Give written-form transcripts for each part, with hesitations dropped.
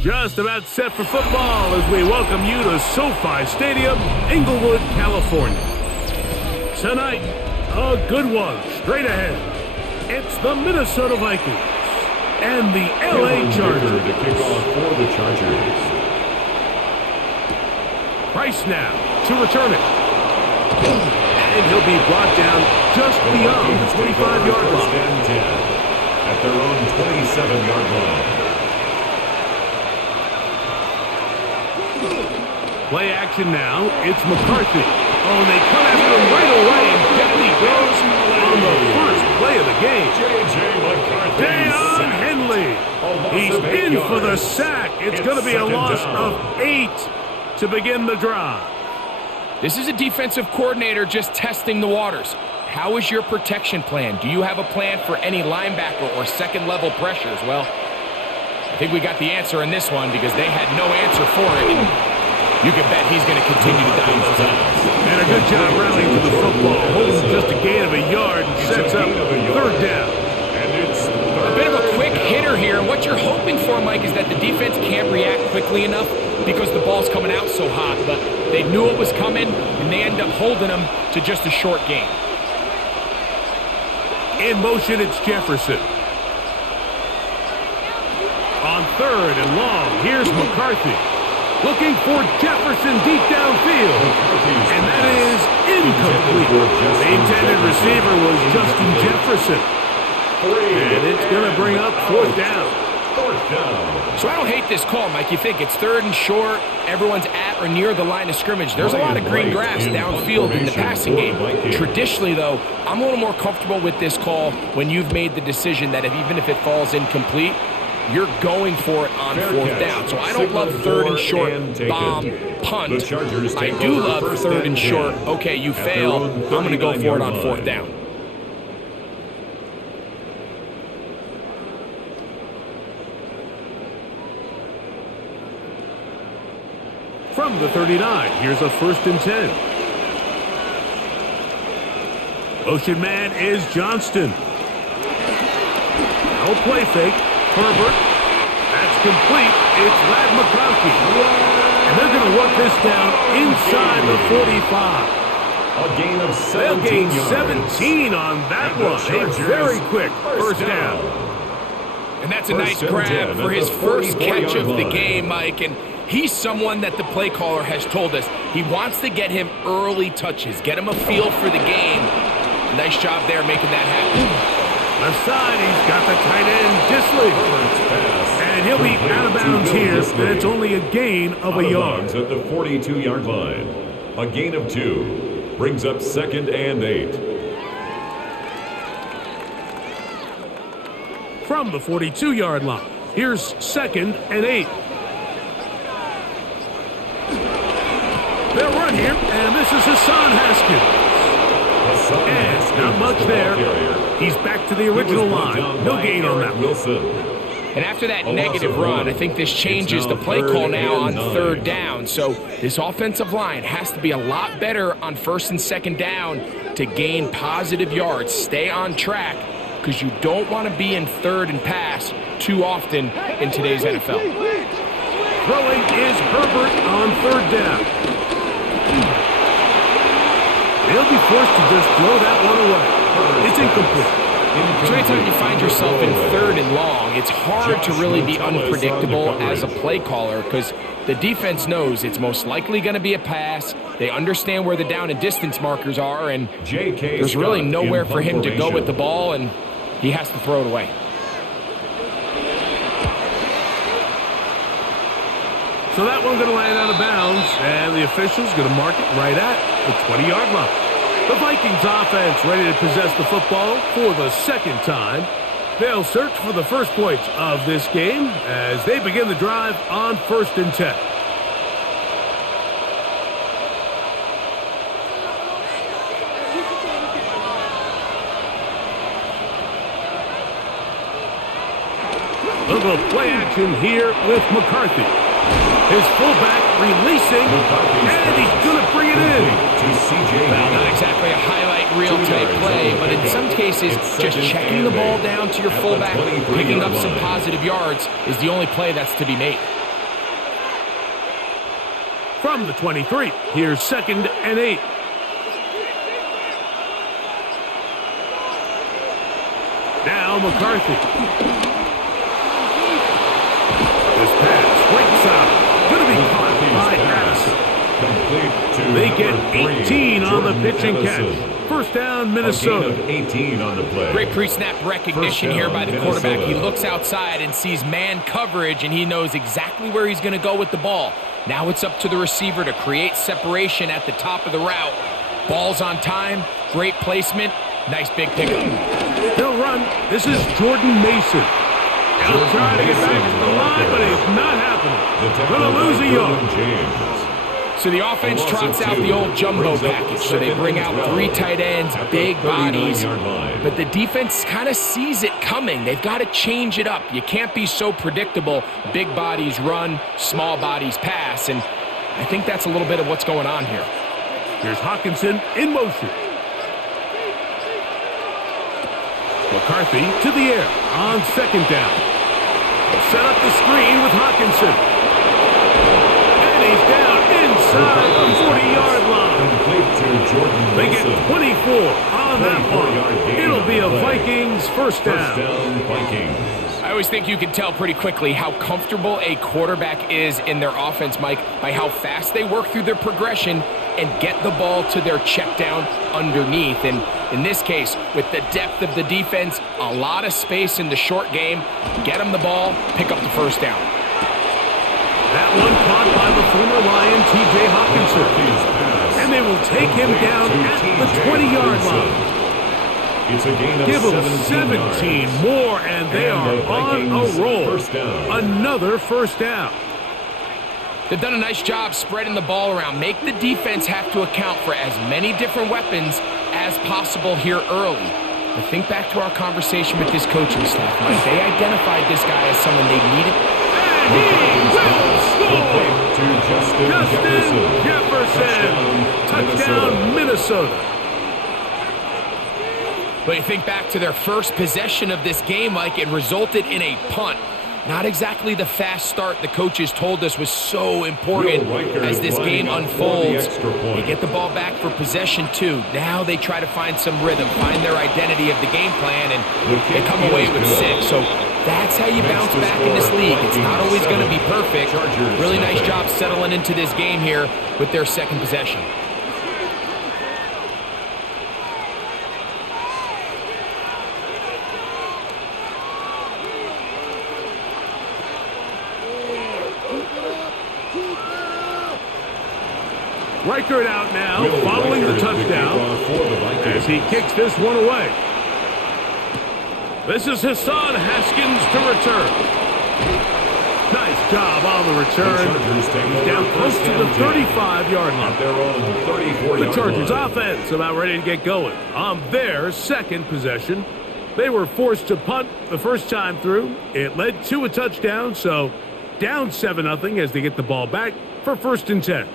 Just about set for football as we welcome you to SoFi Stadium, Inglewood, California. Tonight, a good one straight ahead. It's the Minnesota Vikings and the LA Chargers. To kick off for the Chargers. Price now to return it. And he'll be brought down just beyond the 25-yard line. At their own 27-yard line. Play action now. It's McCarthy. Oh, and they come after him right away, and down he goes on the first play of the game. McCarthy. Deion Henley. He's in for the sack. It's going to be a loss of 8 to begin the drive. This is a defensive coordinator just testing the waters. How is your protection plan? Do you have a plan for any linebacker or second-level pressures? Well, I think we got the answer in this one because they had no answer for it. And you can bet he's going to continue to dime those up. And a good job rallying to the football. Holding just a gain of a yard and sets up third down. A bit of a quick hitter here. And what you're hoping for, Mike, is that the defense can't react quickly enough because the ball's coming out so hot. But they knew it was coming, and they end up holding them to just a short gain. In motion, it's Jefferson. On third and long, here's McCarthy. Looking for Jefferson deep downfield. And that is incomplete. The intended receiver was Justin Jefferson. And it's going to bring up fourth down. So I don't hate this call, Mike. You think it's third and short, everyone's at or near the line of scrimmage. There's a lot of green grass downfield in the passing game. Traditionally, though, I'm a little more comfortable with this call when you've made the decision that even if it falls incomplete, you're going for it on fourth down. So I don't love third and short, bomb, punt. I do love third and short, okay, you fail, I'm going to go for it on fourth down. From the 39, here's a 1st and 10. Motion man is Johnston. No play fake. Herbert. That's complete. It's Ladd McConkey. And they're going to work this down inside the 45. A gain of 17 They'll gain yards. 17 on that one. A very quick first down. And that's a nice grab for his first catch of the game, Mike. And he's someone that the play caller has told us he wants to get him early touches, get him a feel for the game. Nice job there making that happen. Left side, he's got the tight end, Disley. And he'll be out of bounds here, and it's only a gain of a yard. At the 42-yard line. A gain of 2. Brings up 2nd and 8. From the 42-yard line, here's 2nd and 8. They'll run here, and this is Hassan Haskins. And not much there. He's back to the original line. No gain on that one. And after that negative run, I think this changes the play call now on third down. So this offensive line has to be a lot better on 1st and 2nd down to gain positive yards. Stay on track because you don't want to be in third and pass too often in today's NFL. Throwing is Herbert on third down. They'll be forced to just throw that one away. It's incomplete. So anytime you find yourself in third and long, it's hard to really be unpredictable as a play caller because the defense knows it's most likely going to be a pass. They understand where the down and distance markers are, and there's really nowhere for him to go with the ball, and he has to throw it away. So that one's going to land out of bounds, and the official's going to mark it right at the 20-yard line. The Vikings offense ready to possess the football for the second time. They'll search for the first points of this game as they begin the drive on 1st and 10. A little play action here with McCarthy. His fullback releasing, and he's going to bring it in. Well, not exactly a highlight reel type play, but in some cases, just checking the ball down to your fullback, picking up some positive yards is the only play that's to be made. From the 23, here's 2nd and 8. Now McCarthy. This pass breaks out. Going to be caught by Addison. They get 18 on the pitch and catch. First down, Minnesota. 18 on the play. Great pre-snap recognition here by the quarterback. He looks outside and sees man coverage, and he knows exactly where he's going to go with the ball. Now it's up to the receiver to create separation at the top of the route. Ball's on time, great placement, nice big pickup. He'll run. This is Jordan Mason. He'll try to get back to the line, but it's not happening. Going to lose a yard. So the offense trots out the old jumbo package. So they bring out 3 tight ends, big bodies. But the defense kind of sees it coming. They've got to change it up. You can't be so predictable. Big bodies run, small bodies pass. And I think that's a little bit of what's going on here. Here's Hawkinson in motion. McCarthy to the air on 2nd down. He'll set up the screen with Hawkinson. And he's down inside the 40-yard line. They get 24 on that one. It'll be a Vikings first down. I always think you can tell pretty quickly how comfortable a quarterback is in their offense, Mike, by how fast they work through their progression and get the ball to their check down underneath. And in this case, with the depth of the defense, a lot of space in the short game, get them the ball, pick up the first down. That one caught by the former Lion, T.J. Hawkinson. And they will take him down at the 20-yard line. It's a gain of Give them 17 more, and they are on a roll. Another first down. They've done a nice job spreading the ball around. Make the defense have to account for as many different weapons as possible here early. But think back to our conversation with this coaching staff, Mike. They identified this guy as someone they needed. And he will score! Justin Jefferson. Touchdown, Minnesota. But you think back to their first possession of this game, Mike, it resulted in a punt. Not exactly the fast start the coaches told us was so important as this game unfolds. They get the ball back for possession 2. Now they try to find some rhythm, find their identity of the game plan, and they come away with 6. So that's how you bounce back in this league. It's not always going to be perfect. Really nice job settling into this game here with their second possession. Reichert out now, following the touchdown, as he kicks this one away. This is Hassan Haskins to return. Nice job on the return. He's down close to the 35-yard line. The Chargers offense about ready to get going on their second possession. They were forced to punt the first time through. It led to a touchdown, so down 7-0 as they get the ball back for 1st and 10.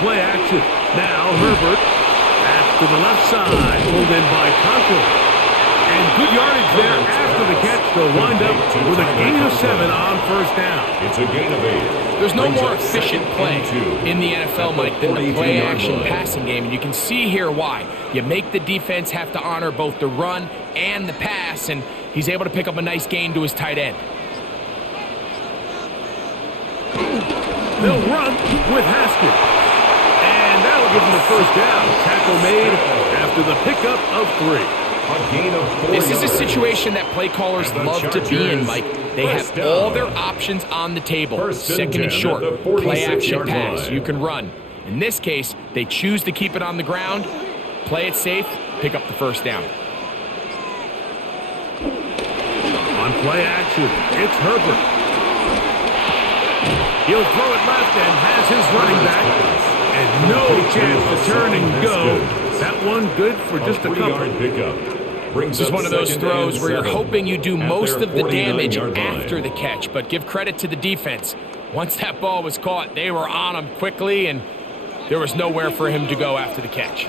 Play action. Now Herbert back to the left side, pulled in by Conklin. And good yardage there after the catch. They'll wind up with a gain of 7 on 1st down. It's a gain of 8. There's no more efficient play in the NFL, Mike, than the play-action passing game. And you can see here why. You make the defense have to honor both the run and the pass, and he's able to pick up a nice gain to his tight end. They'll run with Haskins. And that'll give them the first down. Tackle made after the pickup of 3. A gain of 4 This is a situation that play callers love to be in, Mike. They have all their options on the table. 2nd and short, play action pass, you can run. In this case, they choose to keep it on the ground, play it safe, pick up the first down. On play action, it's Herbert. He'll throw it left and has his running back. And no chance to turn and go. That one good for just a couple. This is one of those throws where you're hoping you do most of the damage after the catch, but give credit to the defense. Once that ball was caught, they were on him quickly, and there was nowhere for him to go after the catch.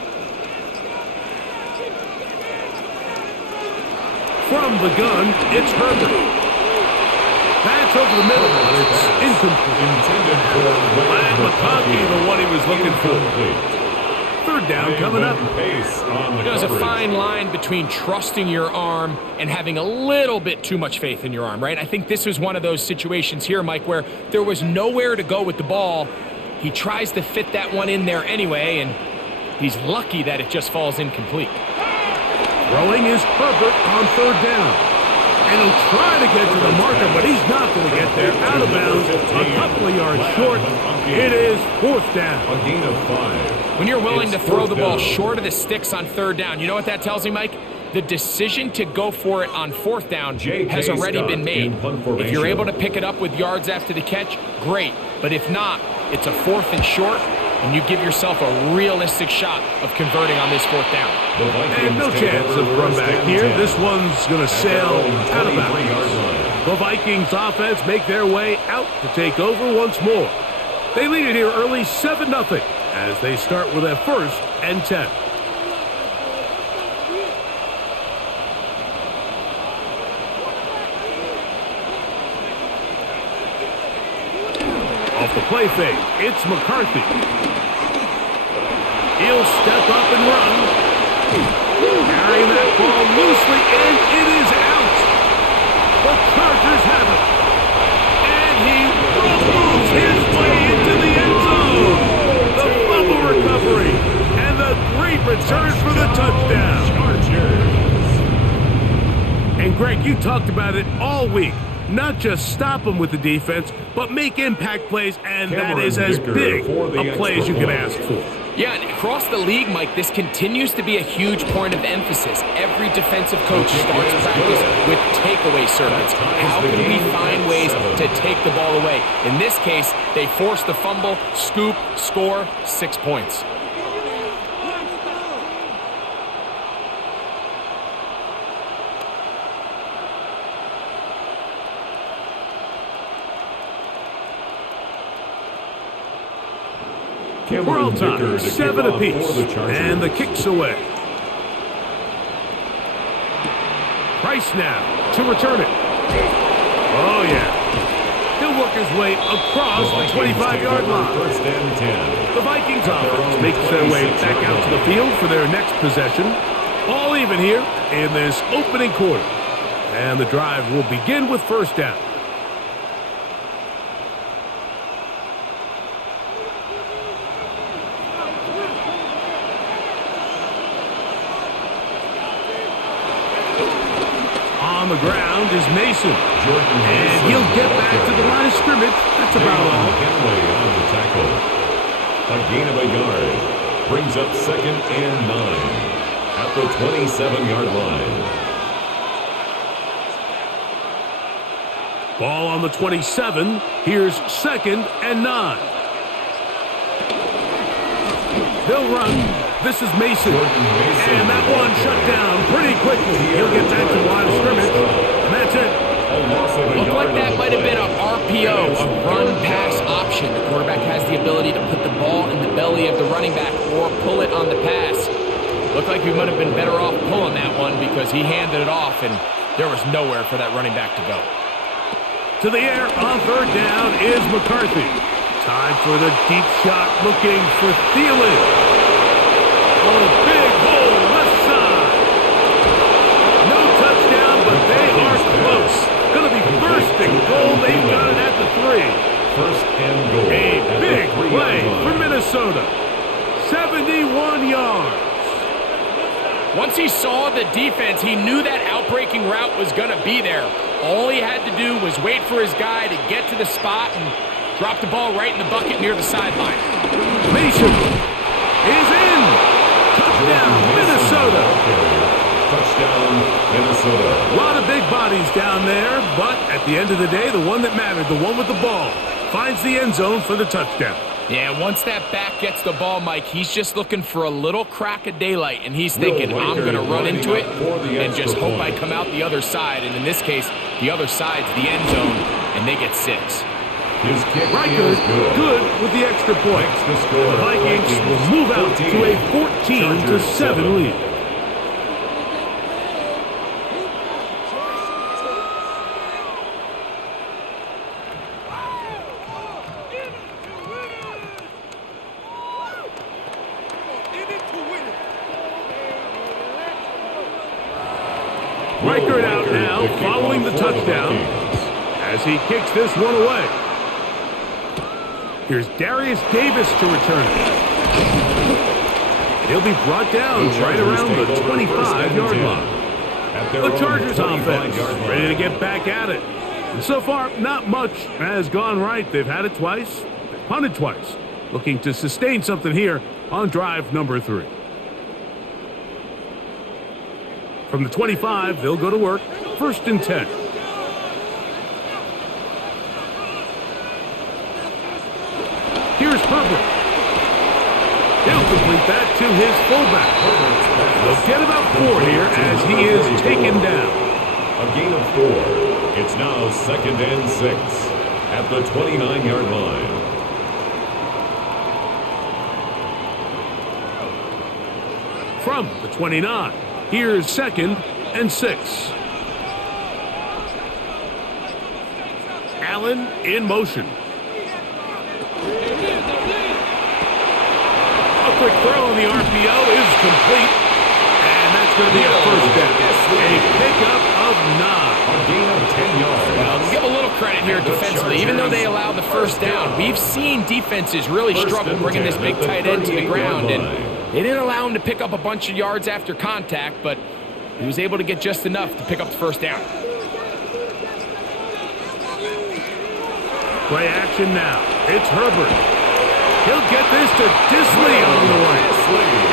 From the gun, it's Herbert. That's over the middle, but it's incomplete. Intended for And McConkey, the one he was looking for. Third down coming up. There's a fine line between trusting your arm and having a little bit too much faith in your arm, right? I think this was one of those situations here, Mike, where there was nowhere to go with the ball. He tries to fit that one in there anyway, and he's lucky that it just falls incomplete. Throwing is Herbert on third down. And he'll try to get to the marker, but he's not going to get there. Out of bounds, a couple of yards short. It is fourth down. A gain of 5. When you're willing to throw the ball short of the sticks on third down, you know what that tells me, Mike? The decision to go for it on fourth down has already been made. If you're able to pick it up with yards after the catch, great. But if not, it's a fourth and short, and you give yourself a realistic shot of converting on this fourth down. And no chance of a run back here. This one's going to sail out of bounds. The Vikings offense make their way out to take over once more. They lead it here early 7-0 as they start with a 1st and 10. Off the play fake, it's McCarthy. He'll step up and run. Carrying that ball loosely, and it is out. The Chargers have it. And he moves his way into the end zone. The fumble recovery, and the great return for the touchdown. And Greg, you talked about it all week. Not just stop them with the defense, but make impact plays, and that is as big a play as you can ask for. Yeah, and across the league, Mike, this continues to be a huge point of emphasis. Every defensive coach starts practice with takeaway circuits. How can we find ways to take the ball away? In this case, they force the fumble, scoop, score, 6 points. We're all time, 7 apiece, and the kick's away. Price now to return it. Oh, yeah. He'll work his way across the 25-yard line. 1st and 10. The Vikings offense makes their way back out to the field for their next possession. All even here in this opening quarter. And the drive will begin with 1st down. On the ground is Mason. And he'll get back to the line of scrimmage. That's about all. Henway on the tackle. A gain of a yard. Brings up 2nd and 9 at the 27-yard line. Ball on the 27. Here's 2nd and 9. He'll run. This is Mason. And that one shut down pretty quickly. He'll get back to the line of scrimmage. And that's it. Looked like that might have been a RPO, a run-pass option. The quarterback has the ability to put the ball in the belly of the running back or pull it on the pass. Looked like he might have been better off pulling that one because he handed it off, and there was nowhere for that running back to go. To the air on 3rd down is McCarthy. Time for the deep shot, looking for Thielen. Oh, big hole left side. No touchdown, but they are close. Going to be 1st and goal. They've got it at the 3. 1st and goal. A big play for Minnesota. 71 yards. Once he saw the defense, he knew that outbreaking route was going to be there. All he had to do was wait for his guy to get to the spot and drop the ball right in the bucket near the sideline. Mason is in. Touchdown, Minnesota. Touchdown, Minnesota. A lot of big bodies down there, but at the end of the day, the one that mattered, the one with the ball, finds the end zone for the touchdown. Yeah, once that back gets the ball, Mike, he's just looking for a little crack of daylight, and he's thinking, I'm going to run into it and just hope I come out the other side. And in this case, the other side's the end zone, and they get 6. His kick Riker is good with the extra point. The Vikings will move out to a 14-7 lead. Reichert out now following the touchdown as he kicks this one away. Here's Darius Davis to return it. He'll be brought down right around the 25-yard line. The Chargers offense ready to get back at it. And so far, not much has gone right. They've had it twice, they've punted twice. Looking to sustain something here on drive number 3. From the 25, they'll go to work. 1st and 10. Here's Herbert. He'll complete that to his fullback. They'll get about 4 here as he is taken down. A gain of 4. It's now 2nd and 6 at the 29-yard line. From the 29, here's 2nd and 6. Allen in motion. A quick throw on the RPO is complete, and that's going to be a 1st down. A pickup of 9. A gain of 10 yards. Well, we'll give a little credit here defensively. Even though they allowed the 1st down, we've seen defenses really struggle bringing this big tight end to the ground, and they didn't allow him to pick up a bunch of yards after contact, but he was able to get just enough to pick up the 1st down. Play action now. It's Herbert. He'll get this to Disley on the way.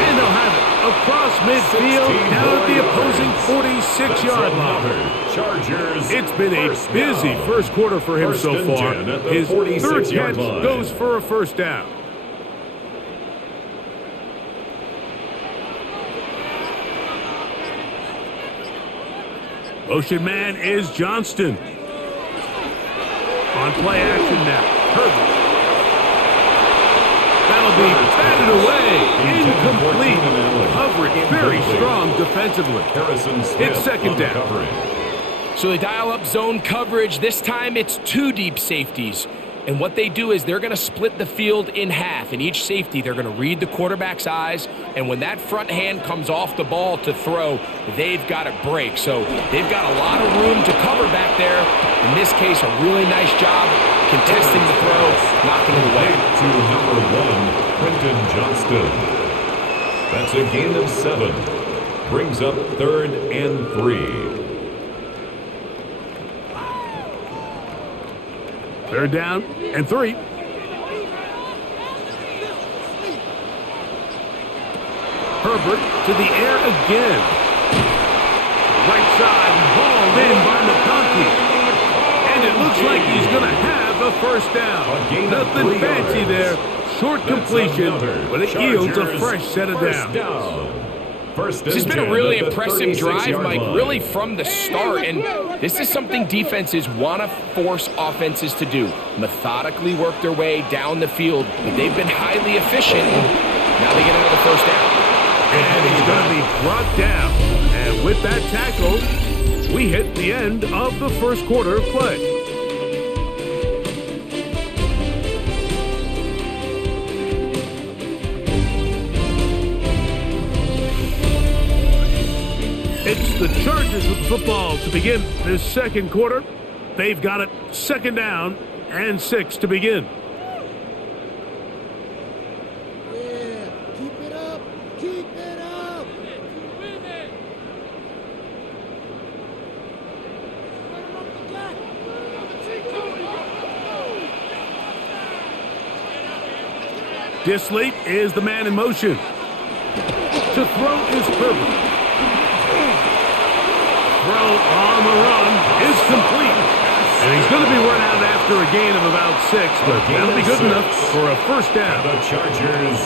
And they'll have it across midfield down at the opposing 46-yard line. Chargers. It's been a busy first quarter for him so far. His 3rd catch goes for a 1st down. Motion man is Johnston. On play action now. Herbert. That'll be batted away. Incomplete. Coverage very strong defensively. It's 2nd down. So they dial up zone coverage. This time it's 2 deep safeties. And what they do is they're going to split the field in half. In each safety, they're going to read the quarterback's eyes. And when that front hand comes off the ball to throw, they've got to break. So they've got a lot of room to cover back there. In this case, a really nice job contesting the throw, knocking it away. To number 1, Quentin Johnston. That's a gain of 7. Brings up 3rd and 3. 3rd down and 3. Herbert to the air again. Right side, hauled in by McConkey. And it looks like he's going to have a 1st down. Nothing fancy there. Short completion, but it yields a fresh set of downs. This has been a really impressive drive, Mike, really from the start. And this is something defenses want to force offenses to do. Methodically work their way down the field. But they've been highly efficient. Now they get another 1st down. And he's going to be brought down. And with that tackle, we hit the end of the 1st quarter of play. It's the Chargers with the football to begin this 2nd quarter. They've got it 2nd down and 6 to begin. Yeah, keep it up, keep it up. Disley is the man in motion. To throw is Herbert. Throw on the run is complete. And he's going to be run out after a gain of about 6, but that'll be good enough for a 1st down. The Chargers.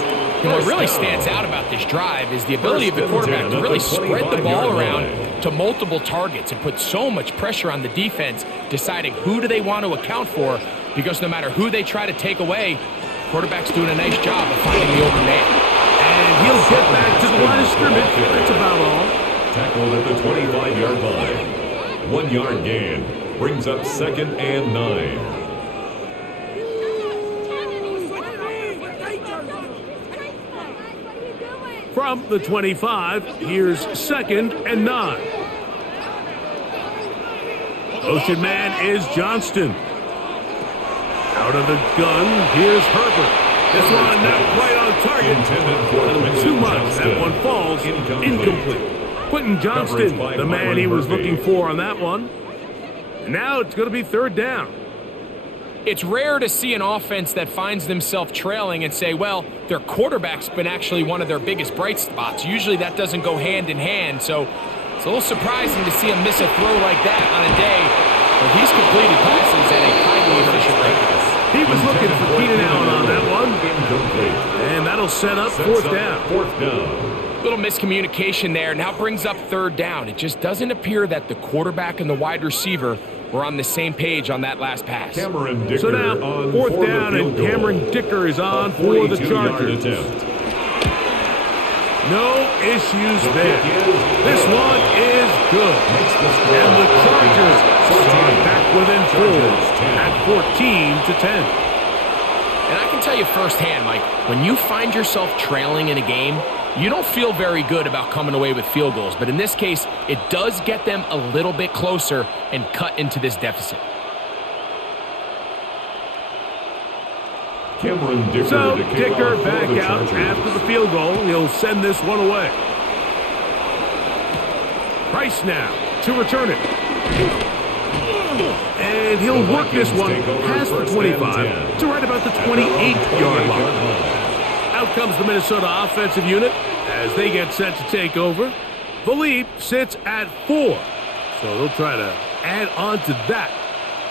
And what really stands out about this drive is the ability of the quarterback to really spread the ball around to multiple targets and put so much pressure on the defense, deciding who do they want to account for, because no matter who they try to take away, quarterback's doing a nice job of finding the open man. And he'll get back to the line of scrimmage. That's about all. Tackled at the 25-yard line. 1-yard gain. Brings up 2nd and 9. From the 25, here's 2nd and 9. Motion man is Johnston. Out of the gun, here's Herbert. This one not quite on target. A little too much. That one falls incomplete. Quentin Johnston, the man he was looking for on that one. And now it's going to be third down. It's rare to see an offense that finds themselves trailing and say, well, their quarterback's been actually one of their biggest bright spots. Usually that doesn't go hand in hand, so it's a little surprising to see him miss a throw like that on a day where he's completed passes at a highly efficient rate. He was looking for Keenan Allen on that one. And that'll set up fourth down. Little miscommunication there. Now brings up third down. It just doesn't appear that the quarterback and the wide receiver were on the same page on that last pass. So now fourth down, and Cameron Dicker is on for the Chargers. No issues there. This one is good. And the Chargers start back within 4 at 14-10. And I can tell you firsthand, Mike, when you find yourself trailing in a game, you don't feel very good about coming away with field goals. But in this case, it does get them a little bit closer and cut into this deficit. So Dicker back out after the field goal. He'll send this one away. Price now to return it. And he'll work this one past the 25 to right about the 28-yard line. Out comes the Minnesota offensive unit as they get set to take over. The lead sits at 4, so they'll try to add on to that.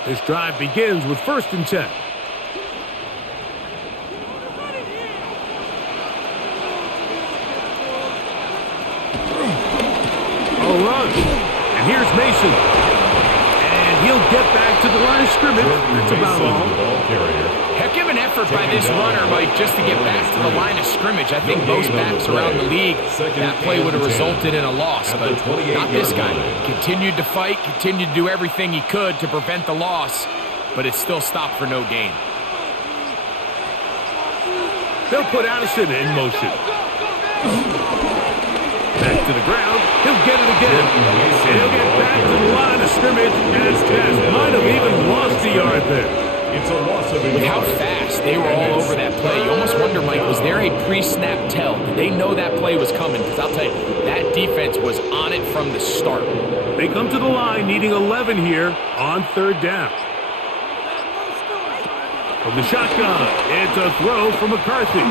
This drive begins with 1st and 10. A run, and here's Mason, and he'll get back to the line of scrimmage. That's about all. Heck of an effort by this runner, Mike, just to get back to the line of scrimmage. I think most backs around the league, that play would have resulted in a loss, but not this guy. Continued to fight, continued to do everything he could to prevent the loss, but it still stopped for no gain. They'll put Addison in motion. Back to the ground. He'll get it again. And he'll get back to the line of scrimmage, and Tess might have even lost a yard there. It's a loss of a With how fast they were all over that play, you almost wonder, Mike, was there a pre-snap tell? Did they know that play was coming? Because I'll tell you, that defense was on it from the start. They come to the line needing 11 here on third down. From the shotgun, it's a throw from McCarthy.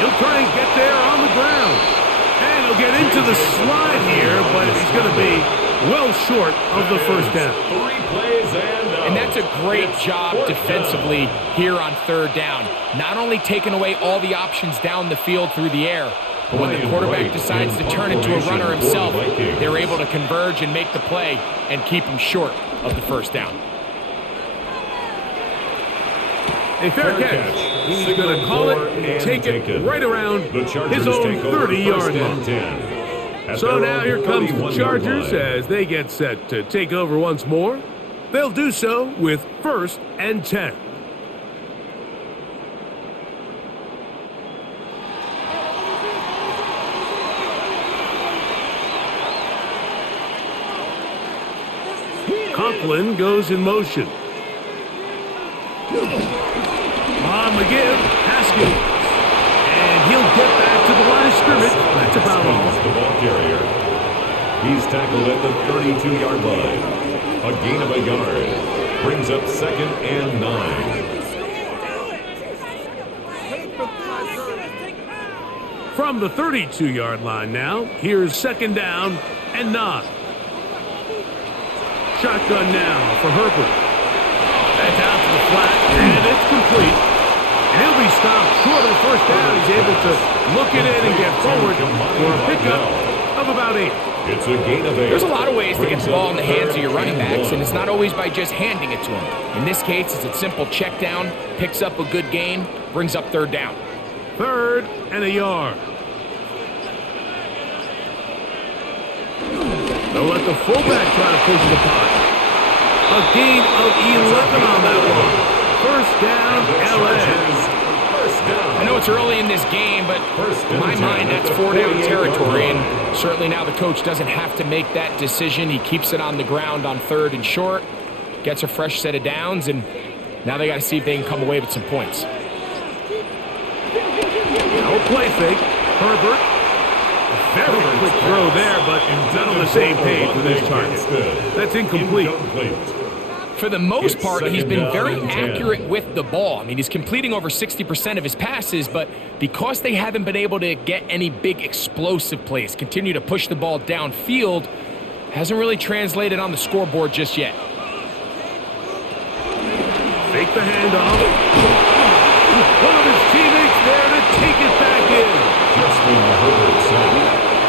He'll try and get there on the ground. And he'll get into the slide here, but he's going to be well short of the first down. And that's a great job defensively here on third down. Not only taking away all the options down the field through the air, but when the quarterback decides to turn into a runner himself, they're able to converge and make the play and keep him short of the first down. A fair catch. He's going to call it and take it right around his own 30-yard line. So now here comes the Chargers as they get set to take over once more. They'll do so with 1st and 10. Conklin goes in motion. On the give, Haskins. And he'll get back to the line of scrimmage. That's about all. The ball carrier. He's tackled at the 32-yard line. A gain of a yard. Brings up 2nd and 9. From the 32-yard line now, here's 2nd down and 9. Shotgun now for Herbert. That's out to the flat, and it's complete. And he'll be stopped short of the first down. He's able to look it in and get forward for a pickup of about 8. It's a gain of 8. There's a lot of ways to get the ball in the hands of your running backs, and it's not always by just handing it to them. In this case, it's a simple check down, picks up a good gain, brings up third down. 3rd and a yard. They'll let the fullback try to push the pot. A gain of 11 on that one. First down, LA. I know it's it's early in this game, but in my mind, that's 4-down territory, and certainly now the coach doesn't have to make that decision. He keeps it on the ground on 3rd and short, gets a fresh set of downs, and now they got to see if they can come away with some points. No play fake. Herbert. A very quick throw there, but not on the same page with his target. That's incomplete. For the most part, he's been very accurate with the ball. I mean, he's completing over 60% of his passes, but because they haven't been able to get any big explosive plays, continue to push the ball downfield, hasn't really translated on the scoreboard just yet. Fake the handoff. One of his teammates there to take it back in.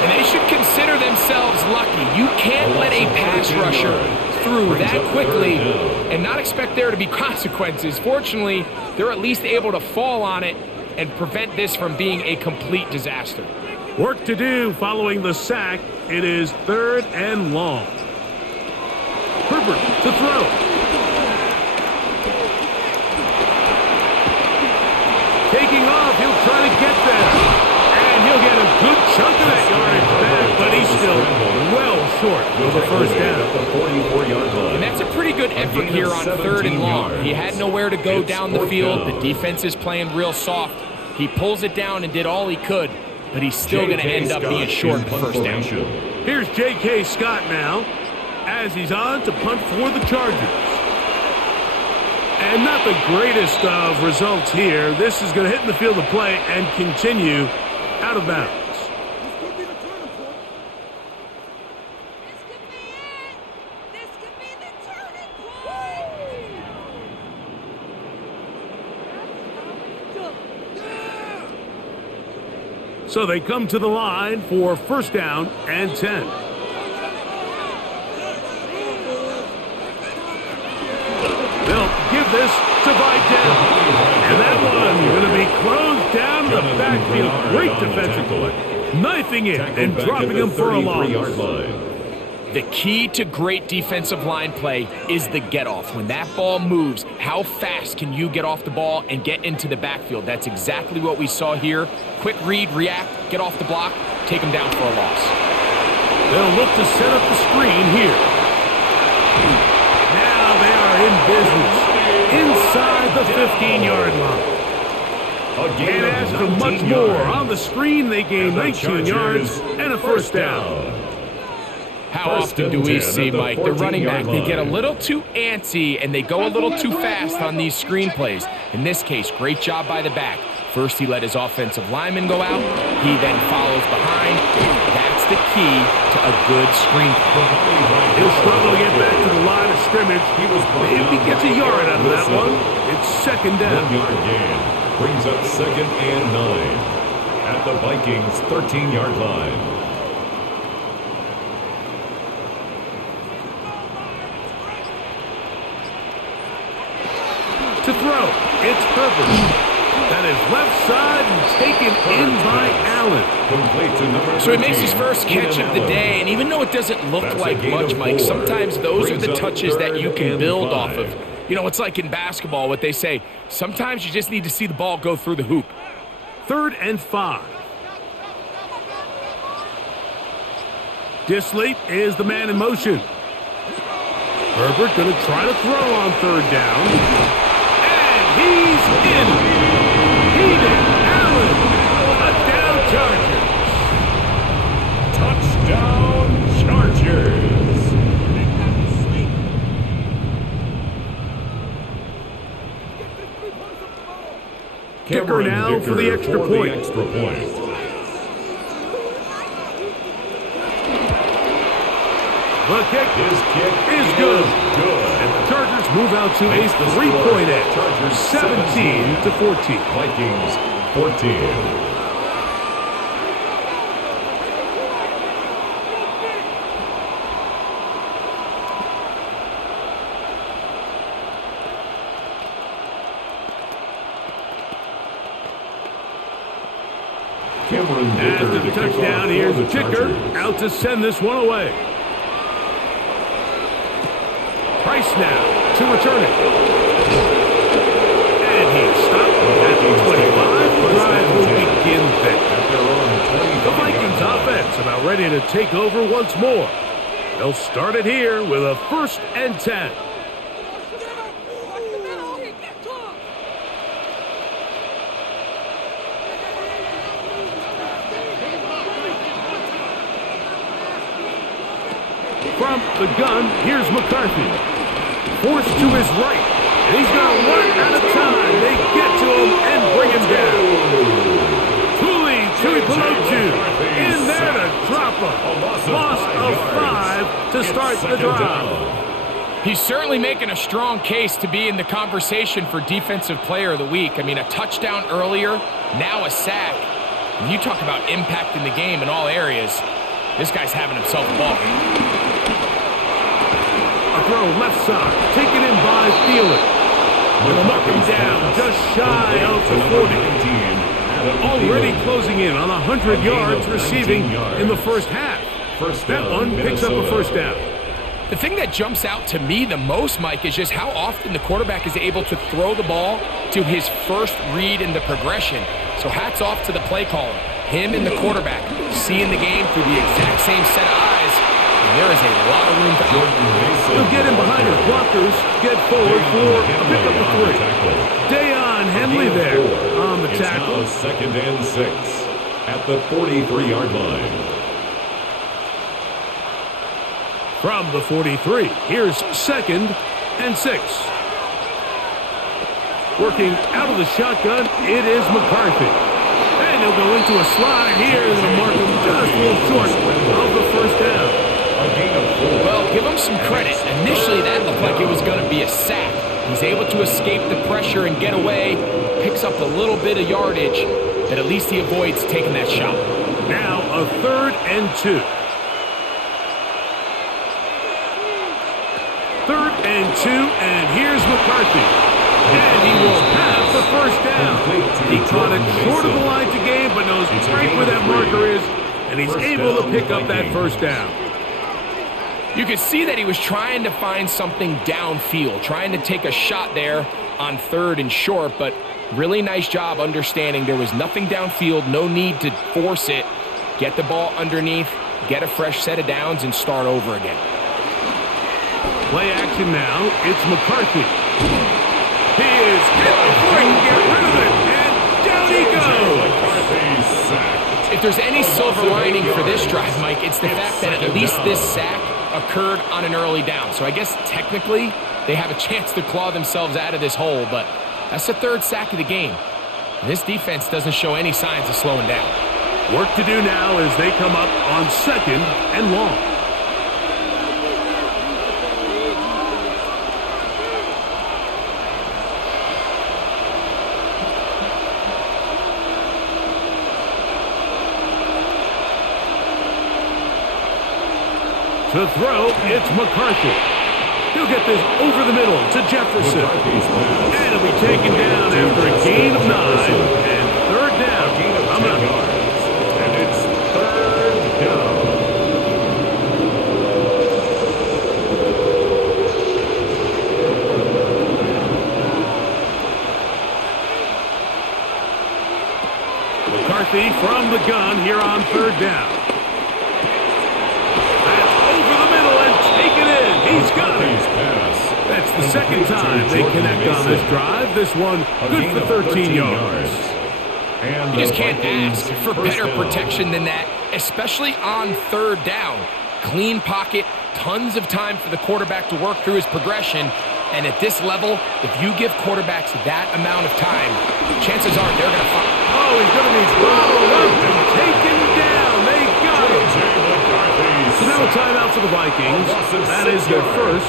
And they should consider themselves lucky. You can't let a pass rusher through that quickly and not expect there to be consequences. Fortunately, they're at least able to fall on it and prevent this from being a complete disaster. Work to do following the sack. It is 3rd and long. Herbert to throw. Taking off, he'll try to get there. And he'll get a good chunk of that yardage back, but he's still well short of the first down. And that's a pretty good effort here on 3rd and long. He had nowhere to go down the field. The defense is playing real soft. He pulls it down and did all he could, but he's still going to end up being short of the first down. Here's J.K. Scott now as he's on to punt for the Chargers. And not the greatest of results here. This is going to hit in the field of play and continue out of bounds. So they come to the line for 1st down and 10. They'll give this to Vidal. And that one going to be closed down the backfield. Great defensive play. Knifing it and dropping him for a loss. The key to great defensive line play is the get-off. When that ball moves, how fast can you get off the ball and get into the backfield? That's exactly what we saw here. Quick read, react, get off the block, take him down for a loss. They'll look to set up the screen here. Now they are in business inside the 15-yard line. Can't ask for much more. On the screen, they gain 19 yards and a 1st down. How often do we see, Mike, the running back, they get a little too antsy and they go a little too fast on these screen plays. In this case, great job by the back. First, he let his offensive lineman go out. He then follows behind. That's the key to a good screen play. He'll struggle to get back to the line of scrimmage. Maybe he gets a yard out of that one. It's 2nd down. 1-yard gain brings up 2nd and 9 at the Vikings' 13-yard line. To throw, it's Herbert. That is left side and taken in by Allen. So he makes his first catch of the day, and even though it doesn't look like much, Mike, sometimes those are the touches that you can build off of. You know, it's like in basketball, what they say, sometimes you just need to see the ball go through the hoop. 3rd and 5. Disley is the man in motion. Herbert going to try to throw on 3rd down. He's in. Keenan Allen. Touchdown Chargers. Touchdown Chargers. Kicker now for the extra point. The kick is good. And the Chargers move out to a 3-point edge. 17-14. Vikings 14. After the touchdown, here's the kicker out to send this one away. Price now to return it. And he's stopped at the 25. The drive begin there. At their own The Vikings 25-yard line. offense about ready to take over once more. They'll start it here with a 1st and 10. From the gun, here's McCarthy. Forced to his right. And he's going to run out of time. They get to him and bring him down. Tui Pelotu in there to drop him. Loss of 5 to start the drive. He's certainly making a strong case to be in the conversation for Defensive Player of the Week. I mean, a touchdown earlier, now a sack. And you talk about impacting the game in all areas. This guy's having himself a ball game. A throw left side, taken in by Thielen. With him up and down, just shy of the 40. Already closing in on 100 yards receiving in the first half. That one picks up a first down. The thing that jumps out to me the most, Mike, is just how often the quarterback is able to throw the ball to his first read in the progression. So hats off to the play caller. Him and the quarterback seeing the game through the exact same set of eyes. And there is a lot of room to operate. He'll get in behind his blockers, get forward for a pickup of 3. Deion Henley there on the tackle. It's now 2nd and 6 at the 43-yard line. From the 43, here's 2nd and 6. Working out of the shotgun, it is McCarthy. And he'll go into a slide here, and it'll mark him just a little short of the first down. Well, give him some credit. Initially, that looked like it was going to be a sack. He's able to escape the pressure and get away, picks up a little bit of yardage, but at least he avoids taking that shot. Now a 3rd and 2. 3rd and 2, and here's McCarthy. And he will have the first down. He caught it short of the line to gain, but knows right where that marker is, and he's able to pick up that first down. You could see that he was trying to find something downfield, trying to take a shot there on 3rd and short, but really nice job understanding there was nothing downfield, no need to force it. Get the ball underneath, get a fresh set of downs, and start over again. Play action now. It's McCarthy. He is hit before he can get rid of it, and down he goes. If there's any silver lining for this drive, Mike, it's the fact that at least this sack occurred on an early down. So I guess technically they have a chance to claw themselves out of this hole, but that's the 3rd sack of the game. And this defense doesn't show any signs of slowing down. Work to do now as they come up on 2nd and long. To throw, it's McCarthy. He'll get this over the middle to Jefferson. And he'll be taken down after a gain of 9 and 3rd down. I'm out. And it's 3rd down. McCarthy from the gun here on 3rd down. He's got it. That's the 2nd time they connect on this drive. This one good for 13 yards. You just can't ask for better protection than that, especially on 3rd down. Clean pocket, tons of time for the quarterback to work through his progression. And at this level, if you give quarterbacks that amount of time, chances are they're going to find. Oh, he's going to be bottled up and taken down. They got him. So now a timeout for the Vikings. That is their first.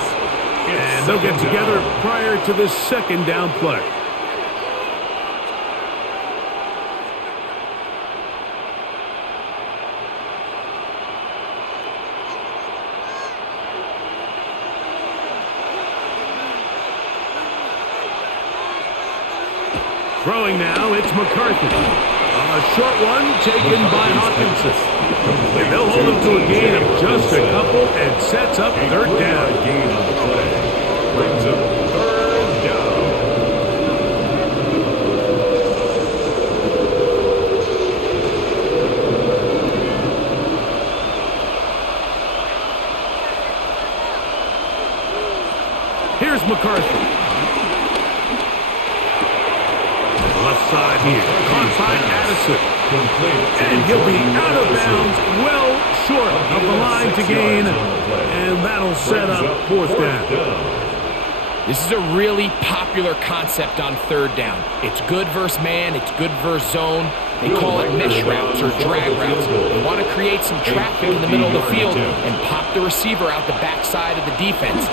And they'll get together prior to this 2nd down play. Throwing now, it's McCarthy. A short one taken by Hawkinson. And they'll hold him to a gain of just a couple and sets up 3rd down. Gain on the play. Brings up 3rd down. McCarthy. On the left side here, caught by Addison. And he'll be out of bounds, well short of the line to gain. And that'll set up fourth down. This is a really popular concept on third down. It's good versus man, it's good versus zone. They call it mesh routes or drag routes. They want to create some traffic in the middle of the field and pop the receiver out the backside of the defense.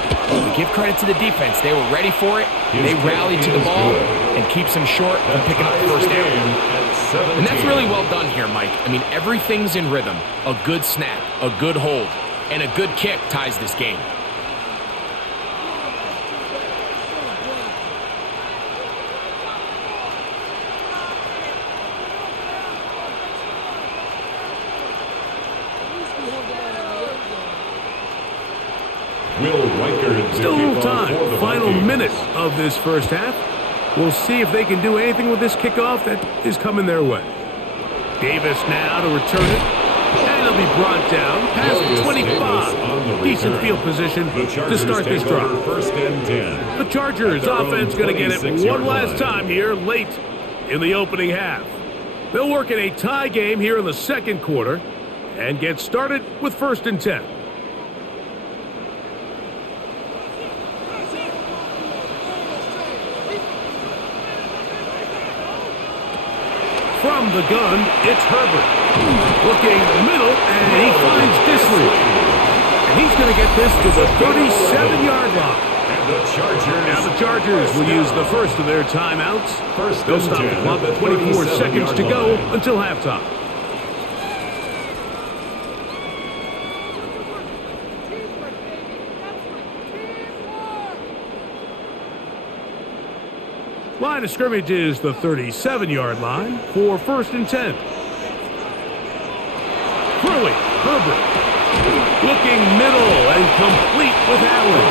We give credit to the defense. They were ready for it. They rallied to the ball and keeps them short from picking up the first down. And that's really well done here, Mike. I mean, everything's in rhythm. A good snap, a good hold, and a good kick ties this game. Still a little time. Final minute of this first half. We'll see if they can do anything with this kickoff that is coming their way. Davis now to return it. And it'll be brought down past the 25. Decent field position to start this drive. The Chargers offense going to get it one last time here late in the opening half. They'll work in a tie game here in the second quarter and get started with 1st and 10. From the gun, it's Herbert. Looking middle, and he finds Disley. And he's going to get this to the 37-yard line. Now the Chargers will use the first of their timeouts. They'll stop the clock with 24 seconds to go until halftime. Line of scrimmage is the 37-yard line for 1st and 10. Throwing, Herbert. Looking middle and complete with Allen.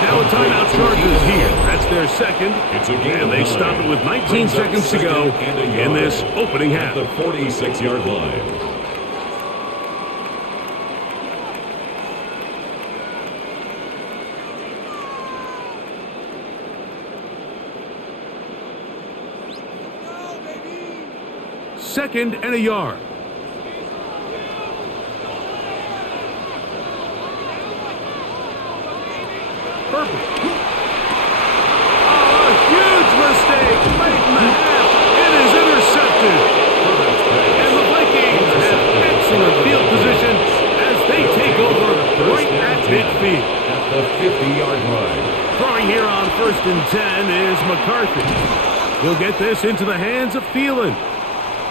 Now a timeout Chargers here. That's their second. And they stop it with 19 seconds to go in this opening half. The 46-yard line. Second and a yard. Herbert. Oh, a huge mistake late in the half. It is intercepted. And the Vikings have excellent field position as they take over right at midfield. At the 50-yard line. Throwing here on 1st and 10 is McCarthy. He'll get this into the hands of Thielen.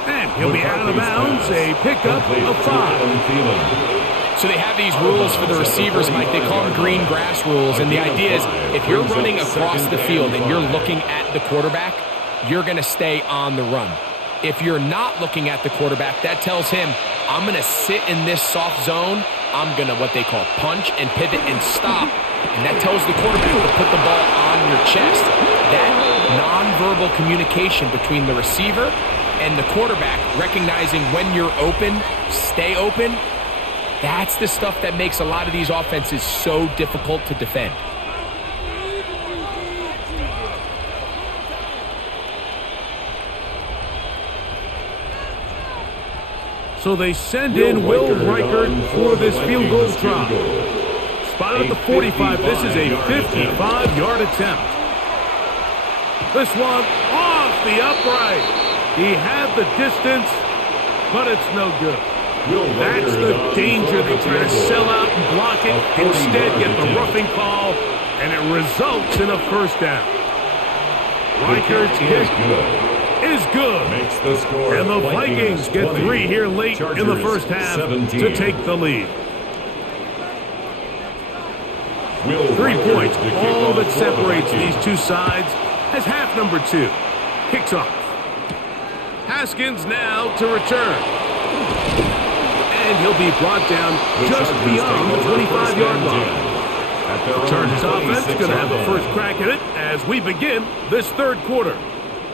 And he'll be out of bounds, a pickup of 5. So they have these rules for the receivers, Mike. They call them green grass rules. And the idea is if you're running across the field and you're looking at the quarterback, you're going to stay on the run. If you're not looking at the quarterback, that tells him, I'm going to sit in this soft zone. I'm going to what they call punch and pivot and stop. And that tells the quarterback to put the ball on your chest. That nonverbal communication between the receiver and the quarterback, recognizing when you're open, stay open, that's the stuff that makes a lot of these offenses so difficult to defend. So they send in Will Reichert for this field goal try. Spotted at the 45. This is a 55-yard attempt. This one off the upright. He had the distance, but it's no good. That's the danger. They try to sell out and block it. Instead, get the roughing call, and it results in a first down. Reichert's kick is good. Makes the score. And the Vikings get 3 here late in the first half to take the lead. 3 points, all that separates these two sides as half number 2 kicks off. Haskins now to return. And he'll be brought down just beyond the 25-yard line. The Chargers offense going to have the first crack at it as we begin this third quarter.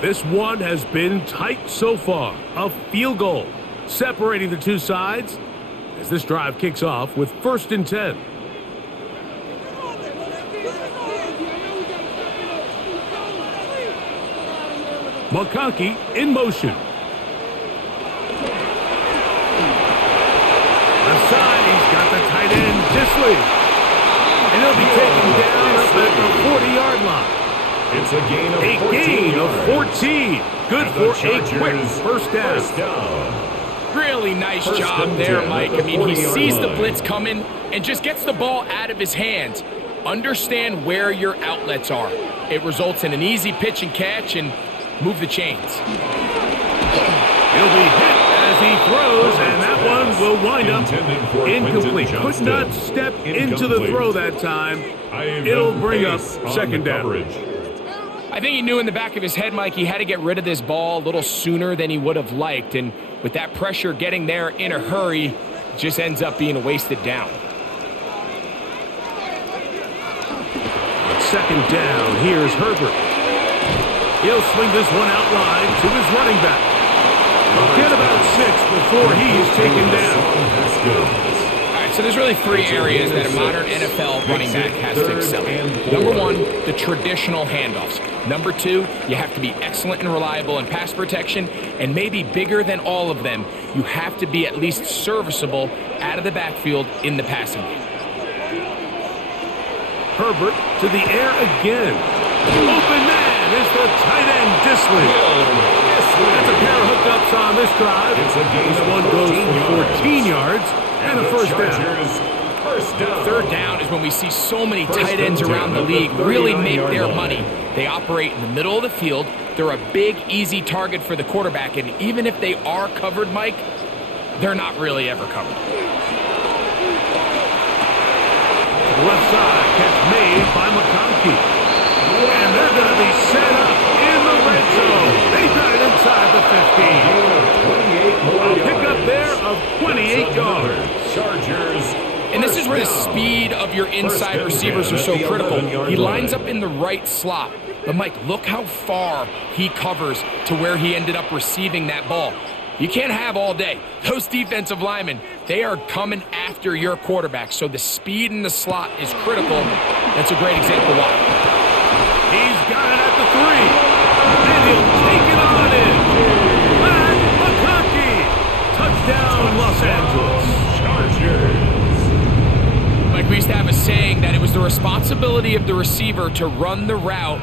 This one has been tight so far. A field goal separating the two sides as this drive kicks off with 1st and 10. McConkey in motion. Left side, he's got the tight end, Disley. And he'll be taken down up at the 40-yard line. It's a gain of 14 gain of 14. Good and for the a quick Chargers first down. Really nice First job and there, 10 Mike. at the I mean, he 40-yard sees the line. blitz coming and just gets the ball out of his hands. Understand where your outlets are. It results in an easy pitch and catch and move the chains. He'll be hit as he throws, and that one will wind up incomplete. Could not step into the throw that time. It'll bring up second down. I think he knew in the back of his head, Mike, he had to get rid of this ball a little sooner than he would have liked. And with that pressure getting there in a hurry, it just ends up being a wasted down. Second down, here's Herbert. He'll swing this one out wide to his running back. He'll get about 6 before he is taken down. All right, so there's really 3 areas that a modern NFL running back has to excel in. Number 1, the traditional handoffs. Number 2, you have to be excellent and reliable in pass protection, and maybe bigger than all of them, you have to be at least serviceable out of the backfield in the passing game. Herbert to the air again. Open man is the tight end, Disley. That's a pair of hookups on this drive. This one goes for 14 yards and a first down. Third down is when we see so many tight ends around the league really make their money. They operate in the middle of the field. They're a big, easy target for the quarterback, and even if they are covered, Mike, they're not really ever covered. Left side, catch made by McConkey. And they're going to be set up in the red zone. They've got it inside the 15. A pickup there of 28 yards. Chargers. And this is where the speed of your inside receivers are so critical. He lines up in the right slot. But, Mike, look how far he covers to where he ended up receiving that ball. You can't have all day. Those defensive linemen, they are coming after your quarterback. So the speed in the slot is critical. That's a great example why. He's got it at the 3. And he'll take it on in. Matt McConkey. Touchdown, Los Angeles. Chargers. Like we used to have a saying that it was the responsibility of the receiver to run the route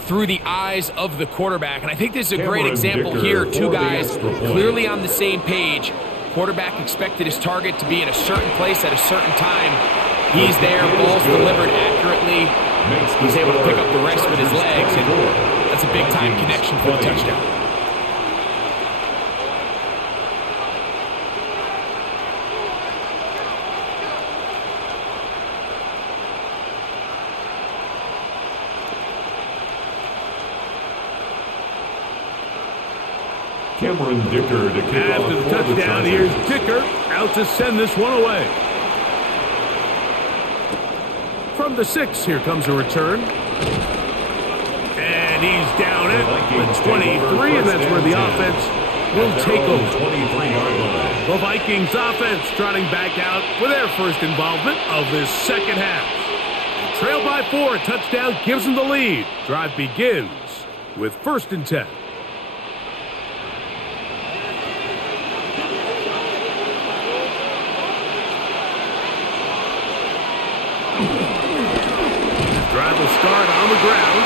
through the eyes of the quarterback. And I think this is a great example here. 2 guys clearly on the same page. Quarterback expected his target to be in a certain place at a certain time. He's there, ball's delivered accurately. He's able to pick up the rest with his legs, and that's a big-time connection for the touchdown. Cameron Dicker to kick off After the touchdown, here's Dicker out to send this one away. From the 6, here comes a return. And he's down at the 23, and that's where the offense will take over. 23-yard line. The Vikings offense trotting back out for their first involvement of this second half. Trail by 4, a touchdown gives them the lead. Drive begins with 1st and 10. Drive will start on the ground,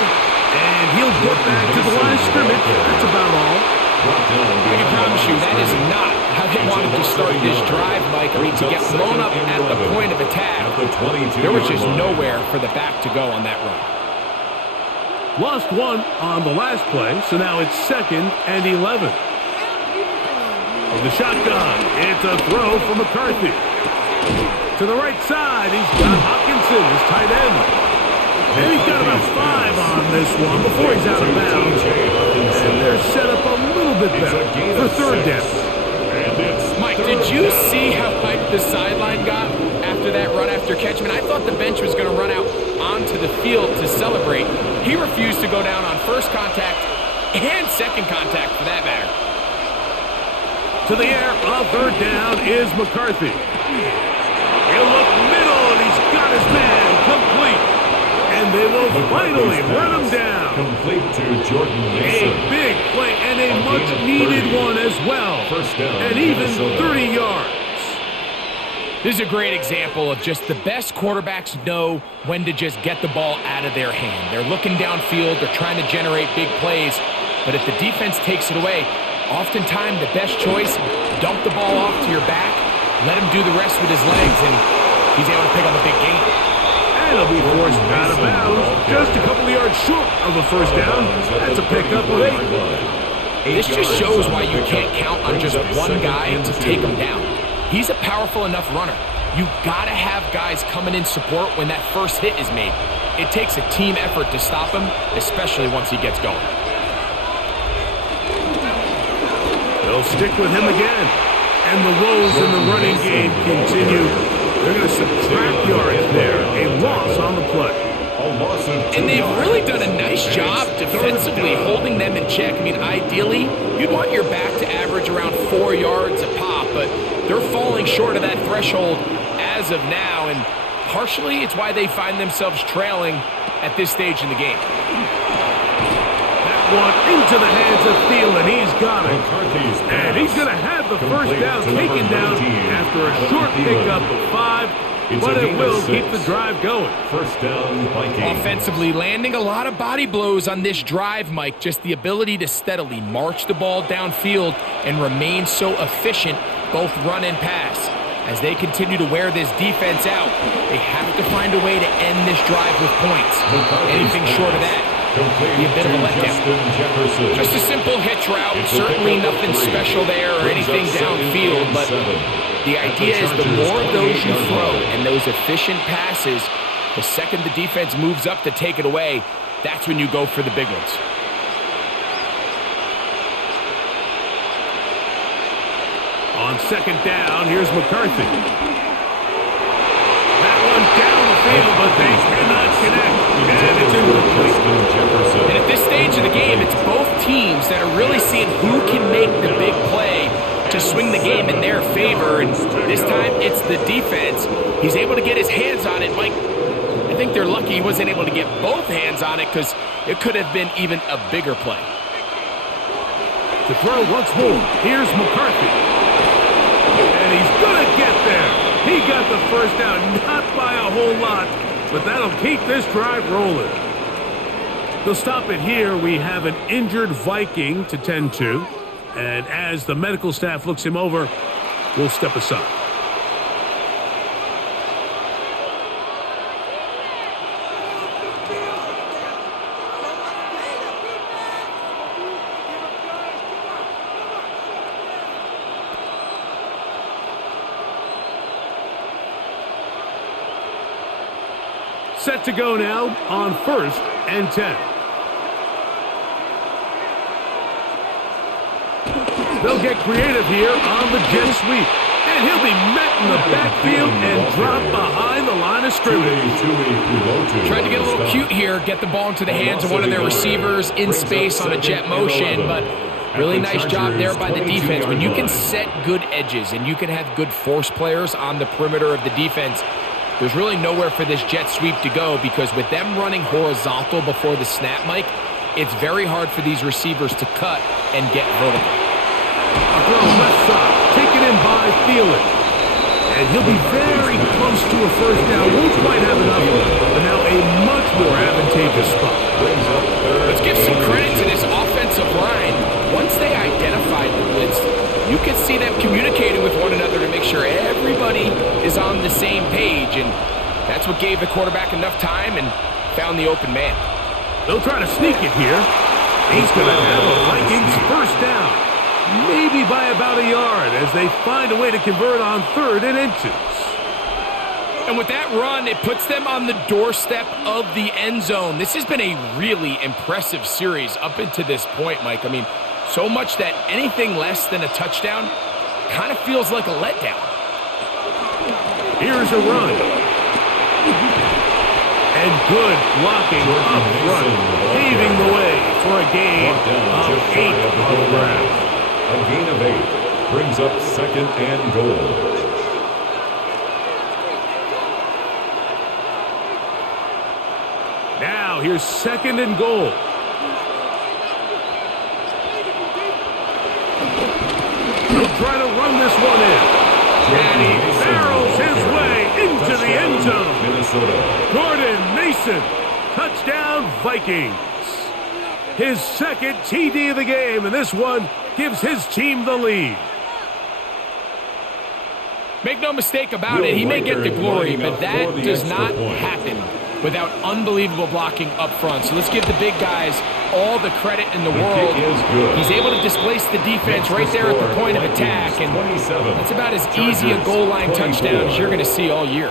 and he'll get back to the line of scrimmage. That's about all. I can promise you that is not how they wanted to start this drive, Mike. I mean, to get blown up at the point of attack, there was just nowhere for the back to go on that run. Lost 1 on the last play, so now it's 2nd and 11. From the shotgun, it's a throw for McCarthy. To the right side, he's got Hopkinson, his tight end. And he's got about 5 on this one before he's out of bounds. And they're set up a little bit better for 3rd down. Mike, did you see how hyped the sideline got after that run after catch? I mean, I thought the bench was going to run out onto the field to celebrate. He refused to go down on first contact and second contact for that matter. To the air on 3rd down is McCarthy. He'll look middle, and he's got his man complete. And And they will finally let him down. Complete to Jordan Mason. A big play and a much-needed one as well. First down, and even Minnesota. 30 yards. This is a great example of just the best quarterbacks know when to just get the ball out of their hand. They're looking downfield. They're trying to generate big plays. But if the defense takes it away, oftentimes the best choice, dump the ball off to your back, let him do the rest with his legs, and he's able to pick up a big gain. And he'll be forced out of bounds just a couple of yards short of a first down. That's a pickup of 8. This just shows why you can't count on just one guy to take him down. He's a powerful enough runner. You gotta have guys coming in support when that first hit is made. It takes a team effort to stop him, especially once he gets going. They'll stick with him again. And the woes in the running game continue. They're going to subtract yards there. A loss on the play. And they've really done a nice job defensively holding them in check. I mean, ideally, you'd want your back to average around 4 yards a pop, but they're falling short of that threshold as of now, and partially it's why they find themselves trailing at this stage in the game. That one into the hands of Thielen. He's got it. And he's going to have the first down taken down after a short pickup of 5. But it will keep the drive going. First down, Vikings. Offensively, landing a lot of body blows on this drive, Mike. Just the ability to steadily march the ball downfield and remain so efficient, both run and pass. As they continue to wear this defense out, they have to find a way to end this drive with points. Anything short of that, be a bit of a letdown. Just a simple hitch route, certainly nothing special there or anything downfield, but the idea is the more of those you throw and those efficient passes, the second the defense moves up to take it away, that's when you go for the big ones. On second down, here's McCarthy. That one down the field, but they cannot connect. And it's incomplete. And at this stage of the game, it's both teams that are really seeing who can make the big play to swing the game in their favor, and this time it's the defense. He's able to get his hands on it. Mike, I think they're lucky he wasn't able to get both hands on it because it could have been even a bigger play. To throw once more, here's McCarthy. And he's going to get there. He got the first down, not by a whole lot, but that'll keep this drive rolling. They'll stop it here. We have an injured Viking to tend to. And as the medical staff looks him over, we'll step aside. Set to go now on 1st and 10. They'll get creative here on the jet sweep. And he'll be met in the backfield and dropped behind the line of scrimmage. Tried to get a little cute here, get the ball into the hands of one of their receivers in space on a jet motion, but really nice job there by the defense. When you can set good edges and you can have good force players on the perimeter of the defense, there's really nowhere for this jet sweep to go because with them running horizontal before the snap, Mike, it's very hard for these receivers to cut and get vertical. A throw left side, taken in by Thielen. And he'll be very close to a first down. Won't quite have enough, but now a much more advantageous spot. Let's give some credit to this offensive line. Once they identified the blitz, you can see them communicating with one another to make sure everybody is on the same page. And that's what gave the quarterback enough time and found the open man. They'll try to sneak it here. He's going to have a Vikings first down. Maybe by about a yard as they find a way to convert on 3rd and inches. And with that run, it puts them on the doorstep of the end zone. This has been a really impressive series up into this point, Mike. I mean, so much that anything less than a touchdown kind of feels like a letdown. Here's a run. And good blocking up front, paving the way for a gain of 8 on the ground. A gain of 8 brings up 2nd and goal. here's 2nd and goal. He'll try to run this one in. And he barrels his way into the end zone. Gordon Mason, touchdown Vikings. His 2nd TD of the game, and this one gives his team the lead. Make no mistake about it, he may get the glory, but that does not happen without unbelievable blocking up front. So let's give the big guys all the credit in the world. He's able to displace the defense right there at the point of attack, and that's about as easy a goal line touchdown as you're going to see all year.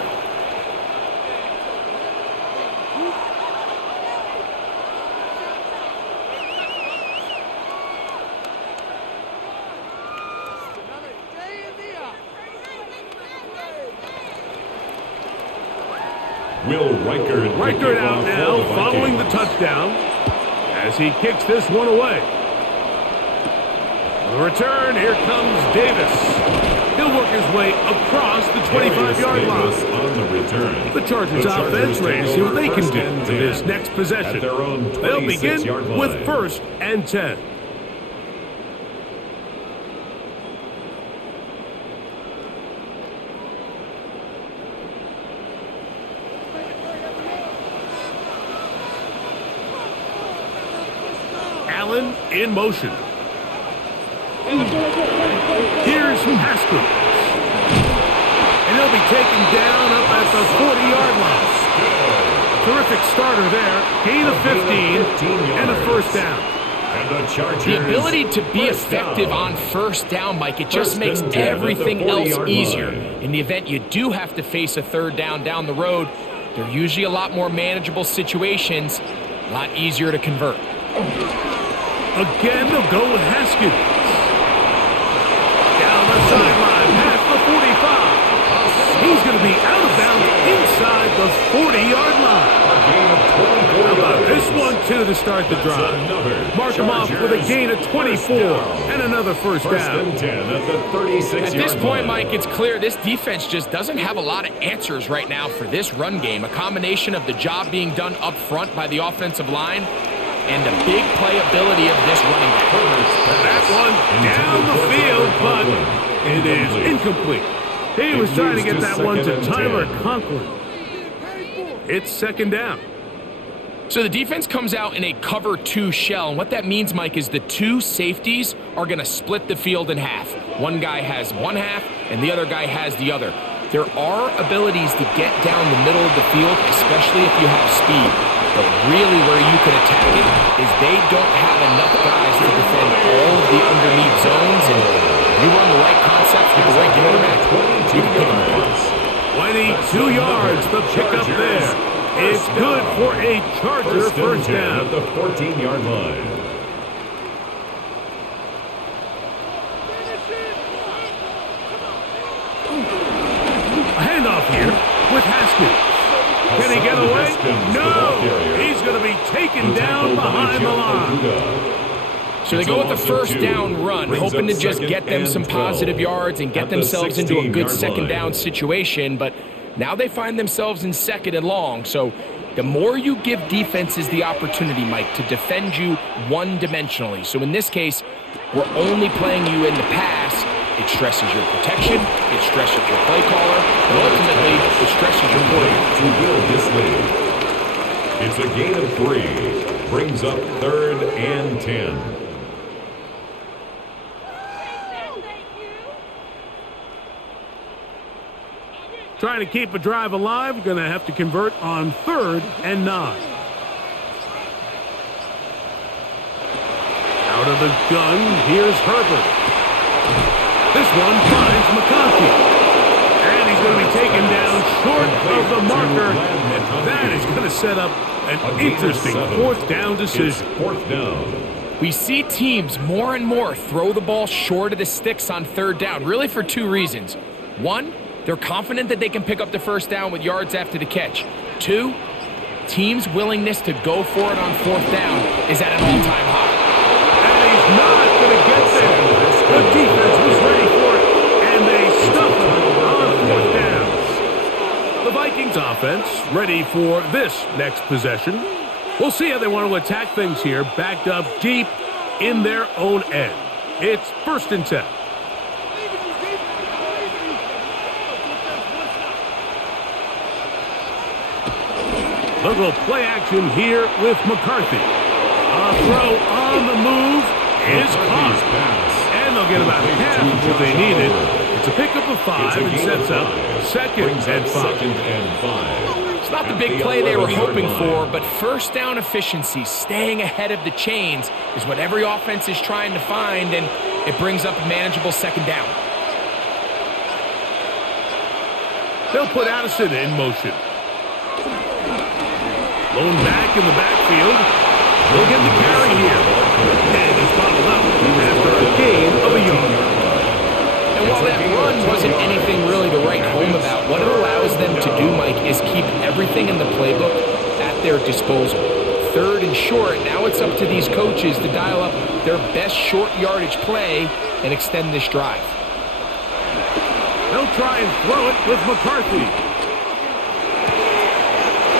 Will Reichert out now following the touchdown as he kicks this one away. On the return, here comes Davis. He'll work his way across the 25-yard line. On the return. The Chargers offense ready to see what they can do in this next possession. They'll begin with 1st and 10. Allen in motion. Here's Haskins. And he'll be taken down up at the 40-yard line. Terrific starter there. Gain of 15 and a 1st down. And the ability to be effective on 1st down, Mike, it just makes everything else easier. In the event you do have to face a 3rd down the road, they're usually a lot more manageable situations, a lot easier to convert. Again, they'll go with Haskins. Down the sideline, past the 45. He's going to be out of bounds inside the 40-yard line. How about this one, too, to start the drive? Mark him off with a gain of 24 and another 1st down. At this point, Mike, it's clear this defense just doesn't have a lot of answers right now for this run game. A combination of the job being done up front by the offensive line and the big playability of this running back. That one down the field, but it is incomplete. He was trying to get that one to Tyler Conklin. It's 2nd down. So the defense comes out in a cover 2 shell, and what that means, Mike, is the 2 safeties are going to split the field in half. One guy has one half, and the other guy has the other. There are abilities to get down the middle of the field, especially if you have speed. But really where you can attack it is they don't have enough guys to defend all of the underneath zones, and if you run the right concepts with the right quarterback, you can pick them apart. 22 yards, the pickup there. It's good for a Charger 1st down. At the 14-yard line. A handoff here with Haskins. Can he get away? No! He's going to be taken down behind the line. So they go with the 1st down run, hoping to just get them some positive yards and get themselves into a good 2nd down situation, but now they find themselves in 2nd and long. So the more you give defenses the opportunity, Mike, to defend you one-dimensionally. So in this case, we're only playing you in the pass. It stresses your protection, it stresses your play caller, and ultimately, it stresses your quarterback. To build this lead. It's a gain of 3. Brings up 3rd and 10. Trying to keep a drive alive, going to have to convert on 3rd and 9. Out of the gun, here's Herbert. This one finds McConkey. And he's going to be taken down short of the marker. And that is going to set up an interesting 4th down decision. 4th down. We see teams more and more throw the ball short of the sticks on 3rd down, really for 2 reasons. 1, they're confident that they can pick up the 1st down with yards after the catch. 2, teams' willingness to go for it on 4th down is at an all-time high. And he's not going to get there. The defense was ready for it, and they stuffed him on 4th downs. The Vikings offense ready for this next possession. We'll see how they want to attack things here, backed up deep in their own end. It's 1st and 10. Little play action here with McCarthy. A throw on the move is caught. And they'll get about half of what they needed. It's a pickup of 5 and sets up 2nd and 5. It's not the big play they were hoping for, but first down efficiency, staying ahead of the chains, is what every offense is trying to find, and it brings up a manageable 2nd down. They'll put Addison in motion. Lone back in the backfield. He'll get the carry here. And he's bottled up after a gain of a yard. And while that run wasn't anything really to write home about, what it allows them to do, Mike, is keep everything in the playbook at their disposal. 3rd and short, now it's up to these coaches to dial up their best short yardage play and extend this drive. They'll try and throw it with McCarthy.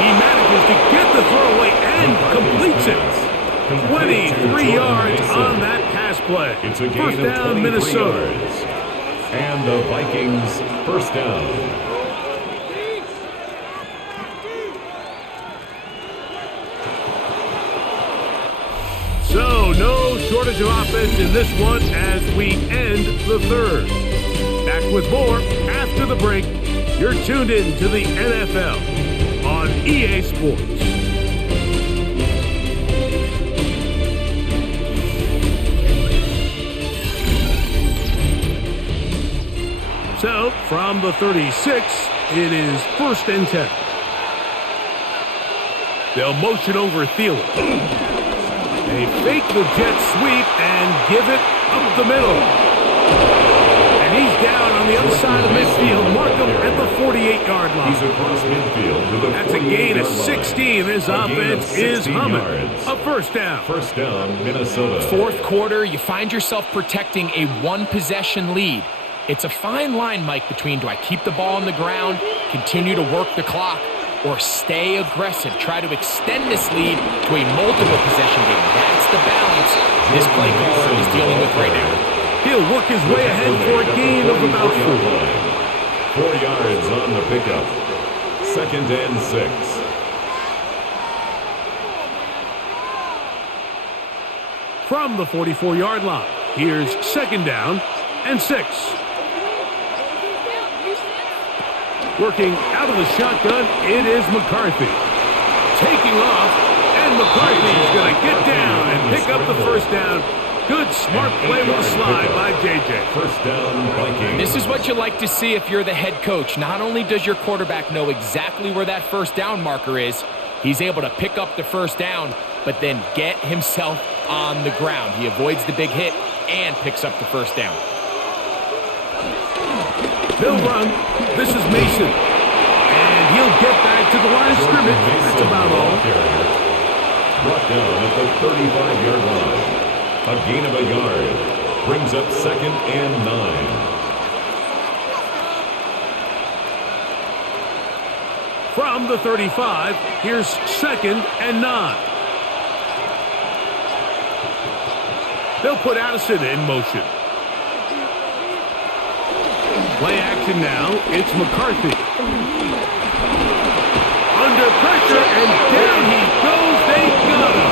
He manages to get the throw away and completes it. 23 yards on that pass play. It's a gain 1st down, of Minnesota. Yards. And the Vikings 1st down. So no shortage of offense in this one as we end the 3rd. Back with more after the break. You're tuned in to the NFL on EA Sports. So, from the 36, it is 1st and 10. They'll motion over Thielen. They fake the jet sweep and give it up the middle. And he's down on the other side of midfield. Mark him at the 48-yard line. He's across midfield to the That's a gain of 48-yard line. 16. This offense is humming. Yards. A 1st down. 1st down, Minnesota. 4th quarter, you find yourself protecting a 1-possession lead. It's a fine line, Mike, between do I keep the ball on the ground, continue to work the clock, or stay aggressive, try to extend this lead to a multiple possession game. That's the balance this play caller is dealing with right now. He'll work his way ahead for a gain of about 4. 4 yards on the pickup. 2nd and 6. From the 44-yard line, here's 2nd down and 6. Working out of the shotgun, it is McCarthy. Taking off, and McCarthy is going to get down and pick up the 1st down. Good, smart play with the slide by JJ. 1st down, Vikings. This is what you like to see if you're the head coach. Not only does your quarterback know exactly where that 1st down marker is, he's able to pick up the 1st down, but then get himself on the ground. He avoids the big hit and picks up the 1st down. They'll run. This is Mason. And he'll get back to the line of scrimmage. That's about all. Brought down at the 35-yard line. A gain of a yard. Brings up 2nd and 9. From the 35, here's 2nd and 9. They'll put Addison in motion. Play action now. It's McCarthy. Under pressure, and down he goes. They got him.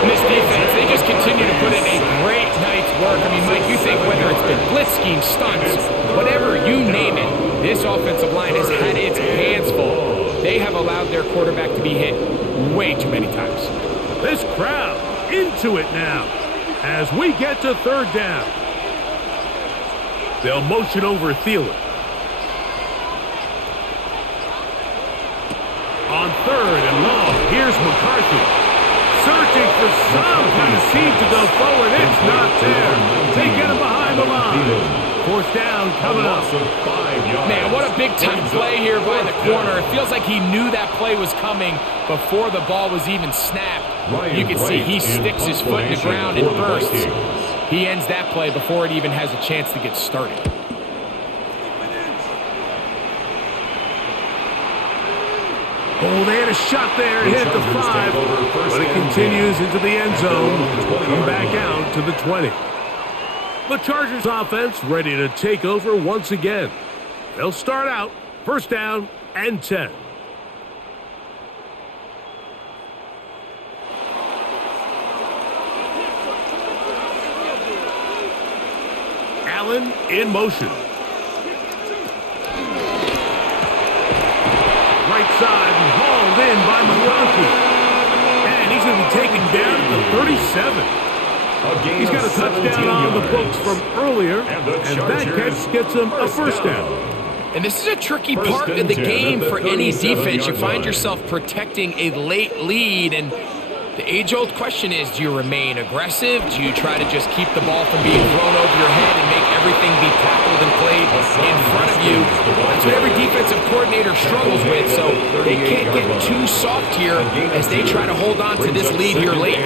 And this defense, they just continue to put in a great night's work. I mean, Mike, you think whether it's been blitz scheme, stunts, whatever you name it, this offensive line has had its hands full. They have allowed their quarterback to be hit way too many times. This crowd into it now as we get to 3rd down. They'll motion over Thielen. On 3rd and long, here's McCarthy. Searching for some kind of seam to go forward. It's not there. They get him behind the line. 4th down coming up. Man, what a big-time play here by the corner. It feels like he knew that play was coming before the ball was even snapped. You can see he sticks his foot in the ground and bursts. He ends that play before it even has a chance to get started. Oh, they had a shot there. Hit the 5, but it continues into the end zone. Come back out to the 20. The Chargers offense ready to take over once again. They'll start out first down and 10. Allen in motion. Right side and hauled in by McConkey. And he's going to be taken down at the 37. He's got a touchdown on the books from earlier, and that catch gets him a first down. And this is a tricky part of the game for any defense. You find yourself protecting a late lead, and the age-old question is, do you remain aggressive? Do you try to just keep the ball from being thrown over your head and make everything be tackled and played in front of you? That's what every defensive coordinator struggles with, so they can't get too soft here as they try to hold on to this lead here late.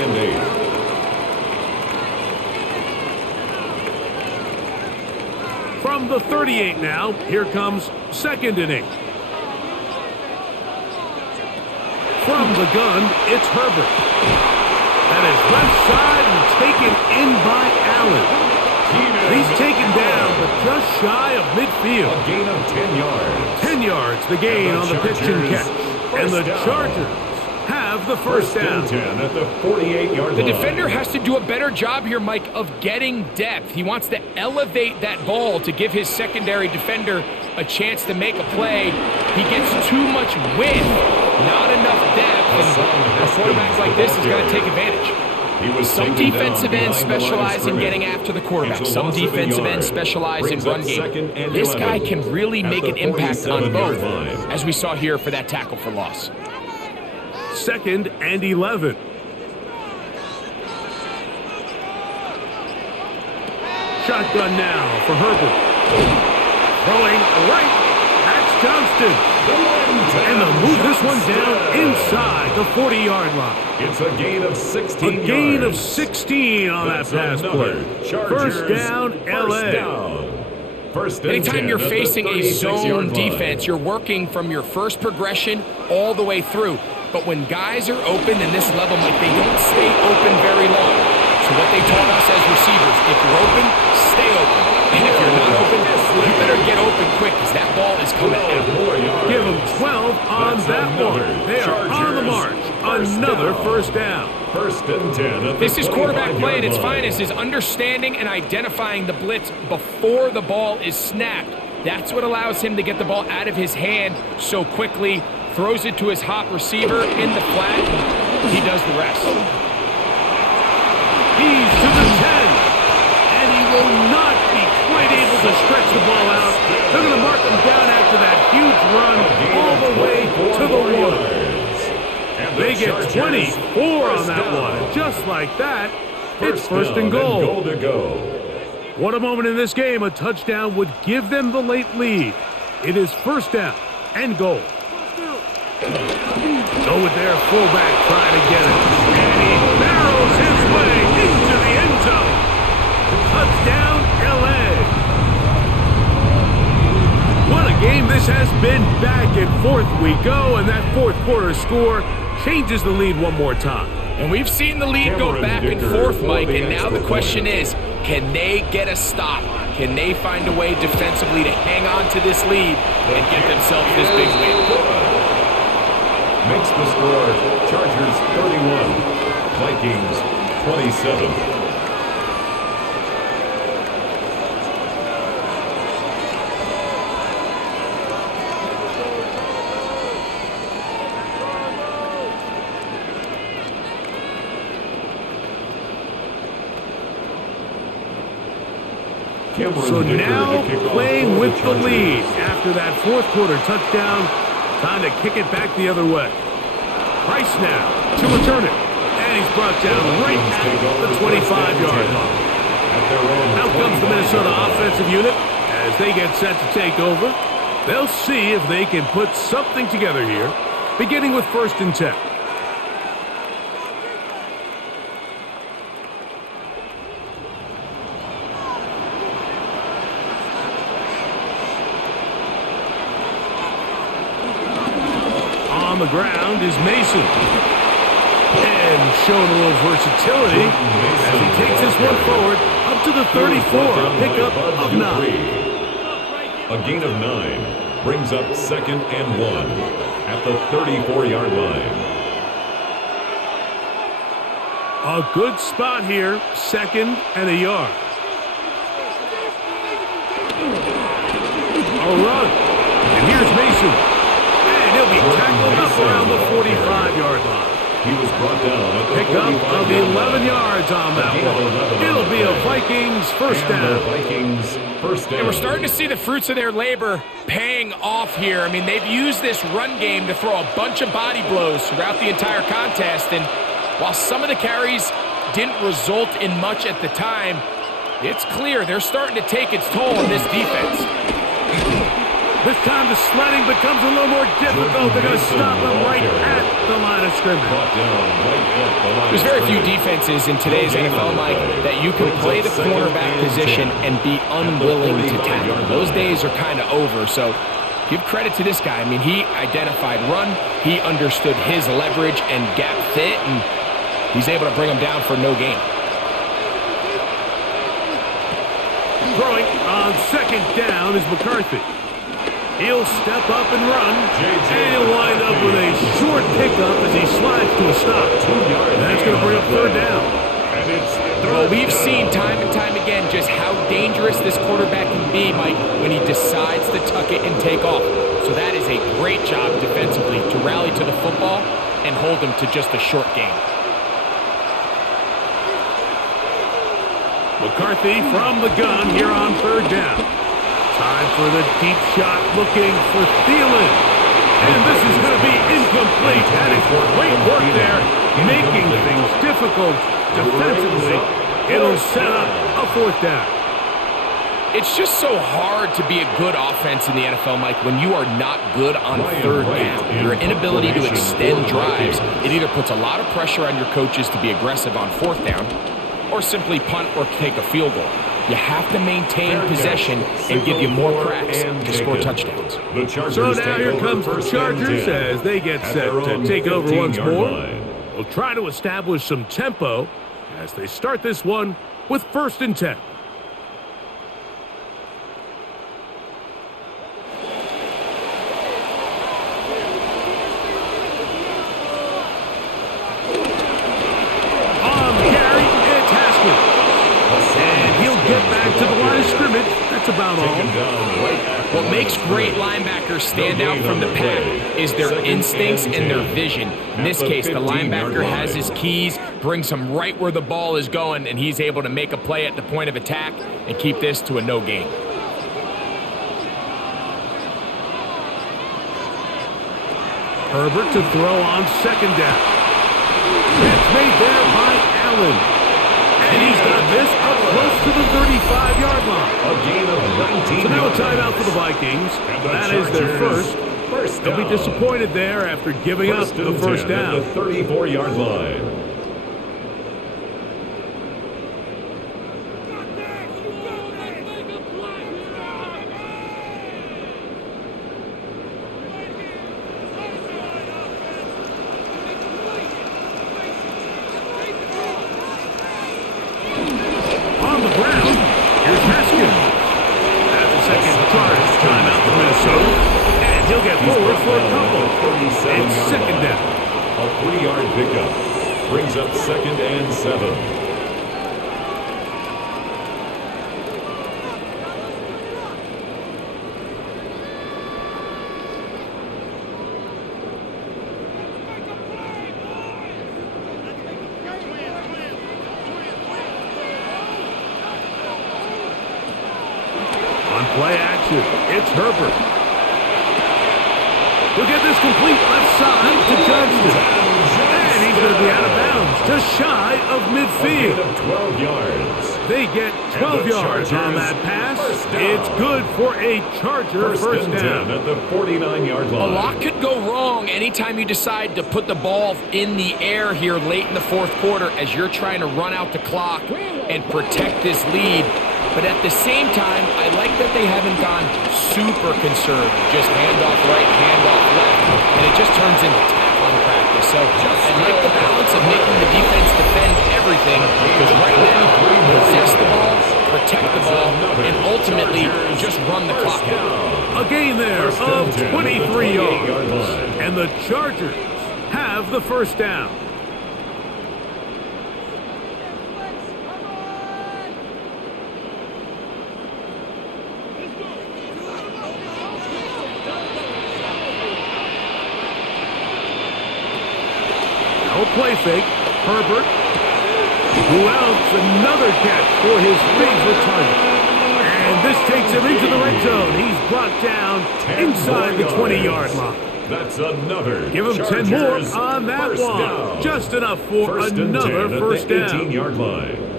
From the 38 now, here comes 2nd and 8. From the gun, it's Herbert. That is left side and taken in by Allen. He's taken down, but just shy of midfield. A gain of 10 yards. 10 yards, the gain on the pitch and catch. And the Chargers have the first down. 10 at the 48-yard line. The defender has to do a better job here, Mike, of getting depth. He wants to elevate that ball to give his secondary defender a chance to make a play. He gets too much width, not enough depth, and a quarterback like this is going to take advantage. Some defensive ends specialize in getting after the quarterback. Some defensive ends specialize in run game. This guy can really make an impact on both, as we saw here for that tackle for loss. 2nd and 11. Shotgun now for Herbert. Throwing right. That's Johnston. And they'll move this one down inside the 40-yard line. It's a gain of 16 yards. A gain of 16 on that pass play. First down, L.A. Anytime you're facing a zone defense, you're working from your first progression all the way through. But when guys are open in this level, Mike, they don't stay open very long. So what they taught us as receivers, if you're open, stay open. And if you're not open, you better get open quick because that ball is coming out. Give them 12 on that one. They are on the march. Another first down. First and 10. This is quarterback play at its finest, is understanding and identifying the blitz before the ball is snapped. That's what allows him to get the ball out of his hand so quickly, throws it to his hot receiver in the flat, and he does the rest. He's to the 10, and he will not be quite able to stretch the ball out. They're going to mark him down after that huge run all the way to the 1. They get 24 on that one. Just like that, it's first and goal. What a moment in this game. A touchdown would give them the late lead. It is first down and goal. Go with their fullback trying to get it. And he barrels his way into the end zone. Touchdown, L.A. What a game this has been. Back and forth we go, and that fourth quarter score changes the lead one more time. And we've seen the lead go back and forth, Mike, and now the question is, can they get a stop? Can they find a way defensively to hang on to this lead and get themselves this big win? Makes the score Chargers 31, Vikings 27. So now playing with the lead after that fourth quarter touchdown. Time to kick it back the other way. Price now to return it. And he's brought down right at the 25-yard line. Out comes the Minnesota offensive unit as they get set to take over. They'll see if they can put something together here, beginning with first and 10. On the ground is Mason. And showing a little versatility as he takes this one forward up to the 34. A pickup of 9. A gain of 9 brings up 2nd and 1 at the 34-yard line. A good spot here, 2nd and a yard. A run. And here's Mason. And he'll be tackled up around the 45-yard line. He was brought down at the Pickup of 11 yards on that one. It'll be a Vikings first down. And we're starting to see the fruits of their labor paying off here. I mean, they've used this run game to throw a bunch of body blows throughout the entire contest. And while some of the carries didn't result in much at the time, it's clear they're starting to take its toll on this defense. This time the sledding becomes a little more difficult. They're going to stop him right at the line of scrimmage. There's very few defenses in today's NFL, Mike, that you can play the cornerback position and be unwilling to tackle. Those days are kind of over, so give credit to this guy. I mean, he identified run, he understood his leverage and gap fit, and he's able to bring him down for no gain. Throwing on 2nd down is McCarthy. He'll step up and run, and he'll wind up with a short pickup as he slides to a stop. And that's going to bring up 3rd down. Well, we've seen time and time again just how dangerous this quarterback can be, Mike, when he decides to tuck it and take off. So that is a great job defensively to rally to the football and hold him to just a short gain. McCarthy from the gun here on 3rd down. Time for the deep shot, looking for Thielen. And this is going to be incomplete. That is great work there, making things difficult defensively. It'll set up a 4th down. It's just so hard to be a good offense in the NFL, Mike, when you are not good on 3rd down. Your inability to extend drives, it either puts a lot of pressure on your coaches to be aggressive on 4th down or simply punt or take a field goal. You have to maintain possession and give you more cracks to score touchdowns. So now here comes the Chargers as they get set to take over once more. They'll try to establish some tempo as they start this one with 1st and 10. About all. What makes great linebackers stand out from the pack is their instincts and their vision. In this case, the linebacker has his keys, brings him right where the ball is going, and he's able to make a play at the point of attack and keep this to a no gain. Herbert to throw on 2nd down. Catch made there by Allen. And he's got this up close to the 35-yard line. A gain of 19. So now a timeout for the Vikings. That is their first. They'll be disappointed there after giving up the 1st down. At the 34-yard line. Forward for a couple. And 2nd down. A 3-yard pickup brings up 2nd and 7. On play action, it's Herbert. He'll get this complete left side to Johnston. And he's going to be out of bounds, just shy of midfield. 12 yards. They get 12 yards on that pass. It's good for a Charger first down. At the 49-yard line. A lot could go wrong anytime you decide to put the ball in the air here late in the 4th quarter as you're trying to run out the clock and protect this lead. but at the same time, I like that they haven't gone super conservative. Just handoff right, handoff left, and it just turns into tackling practice. So I like the balance of making the defense defend everything, because right now, possess the ball, protect the ball, and ultimately just run the clock out. A gain there of 23 yards. And the Chargers have the first down. No play fake. Herbert. Who else? Another catch for his favorite target. And this takes him into the red zone. He's brought down inside the 20-yard line. That's another. Give him 10 more on that one. Down. Just enough for another first down. 18-yard line.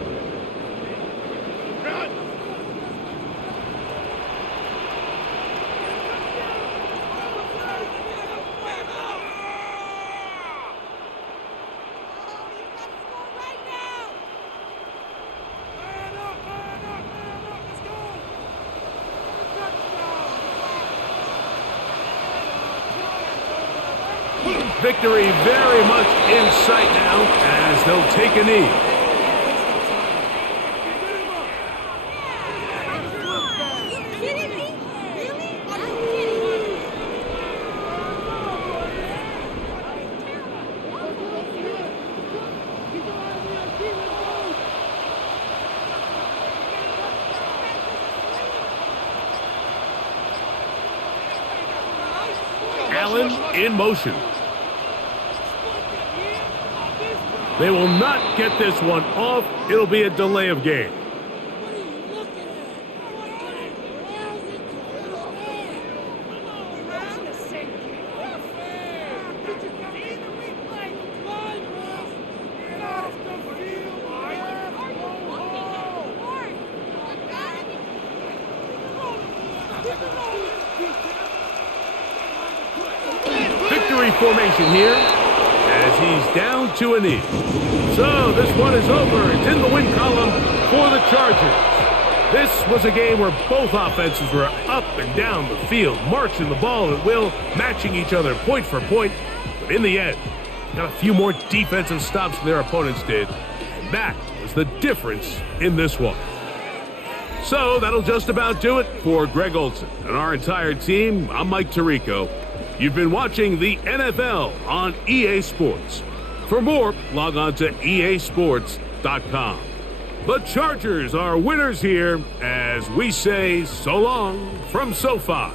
Victory very much in sight now as they'll take a knee. Allen in motion. They will not get this one off. It'll be a delay of game. Victory formation here as he's down to a knee. So this one is over. It's in the win column for the Chargers. This was a game where both offenses were up and down the field, marching the ball at will, matching each other point for point. But in the end, got a few more defensive stops than their opponents did. And that was the difference in this one. So that'll just about do it for Greg Olson and our entire team. I'm Mike Tirico. You've been watching the NFL on EA Sports. For more, log on to easports.com. The Chargers are winners here as we say so long from SoFi.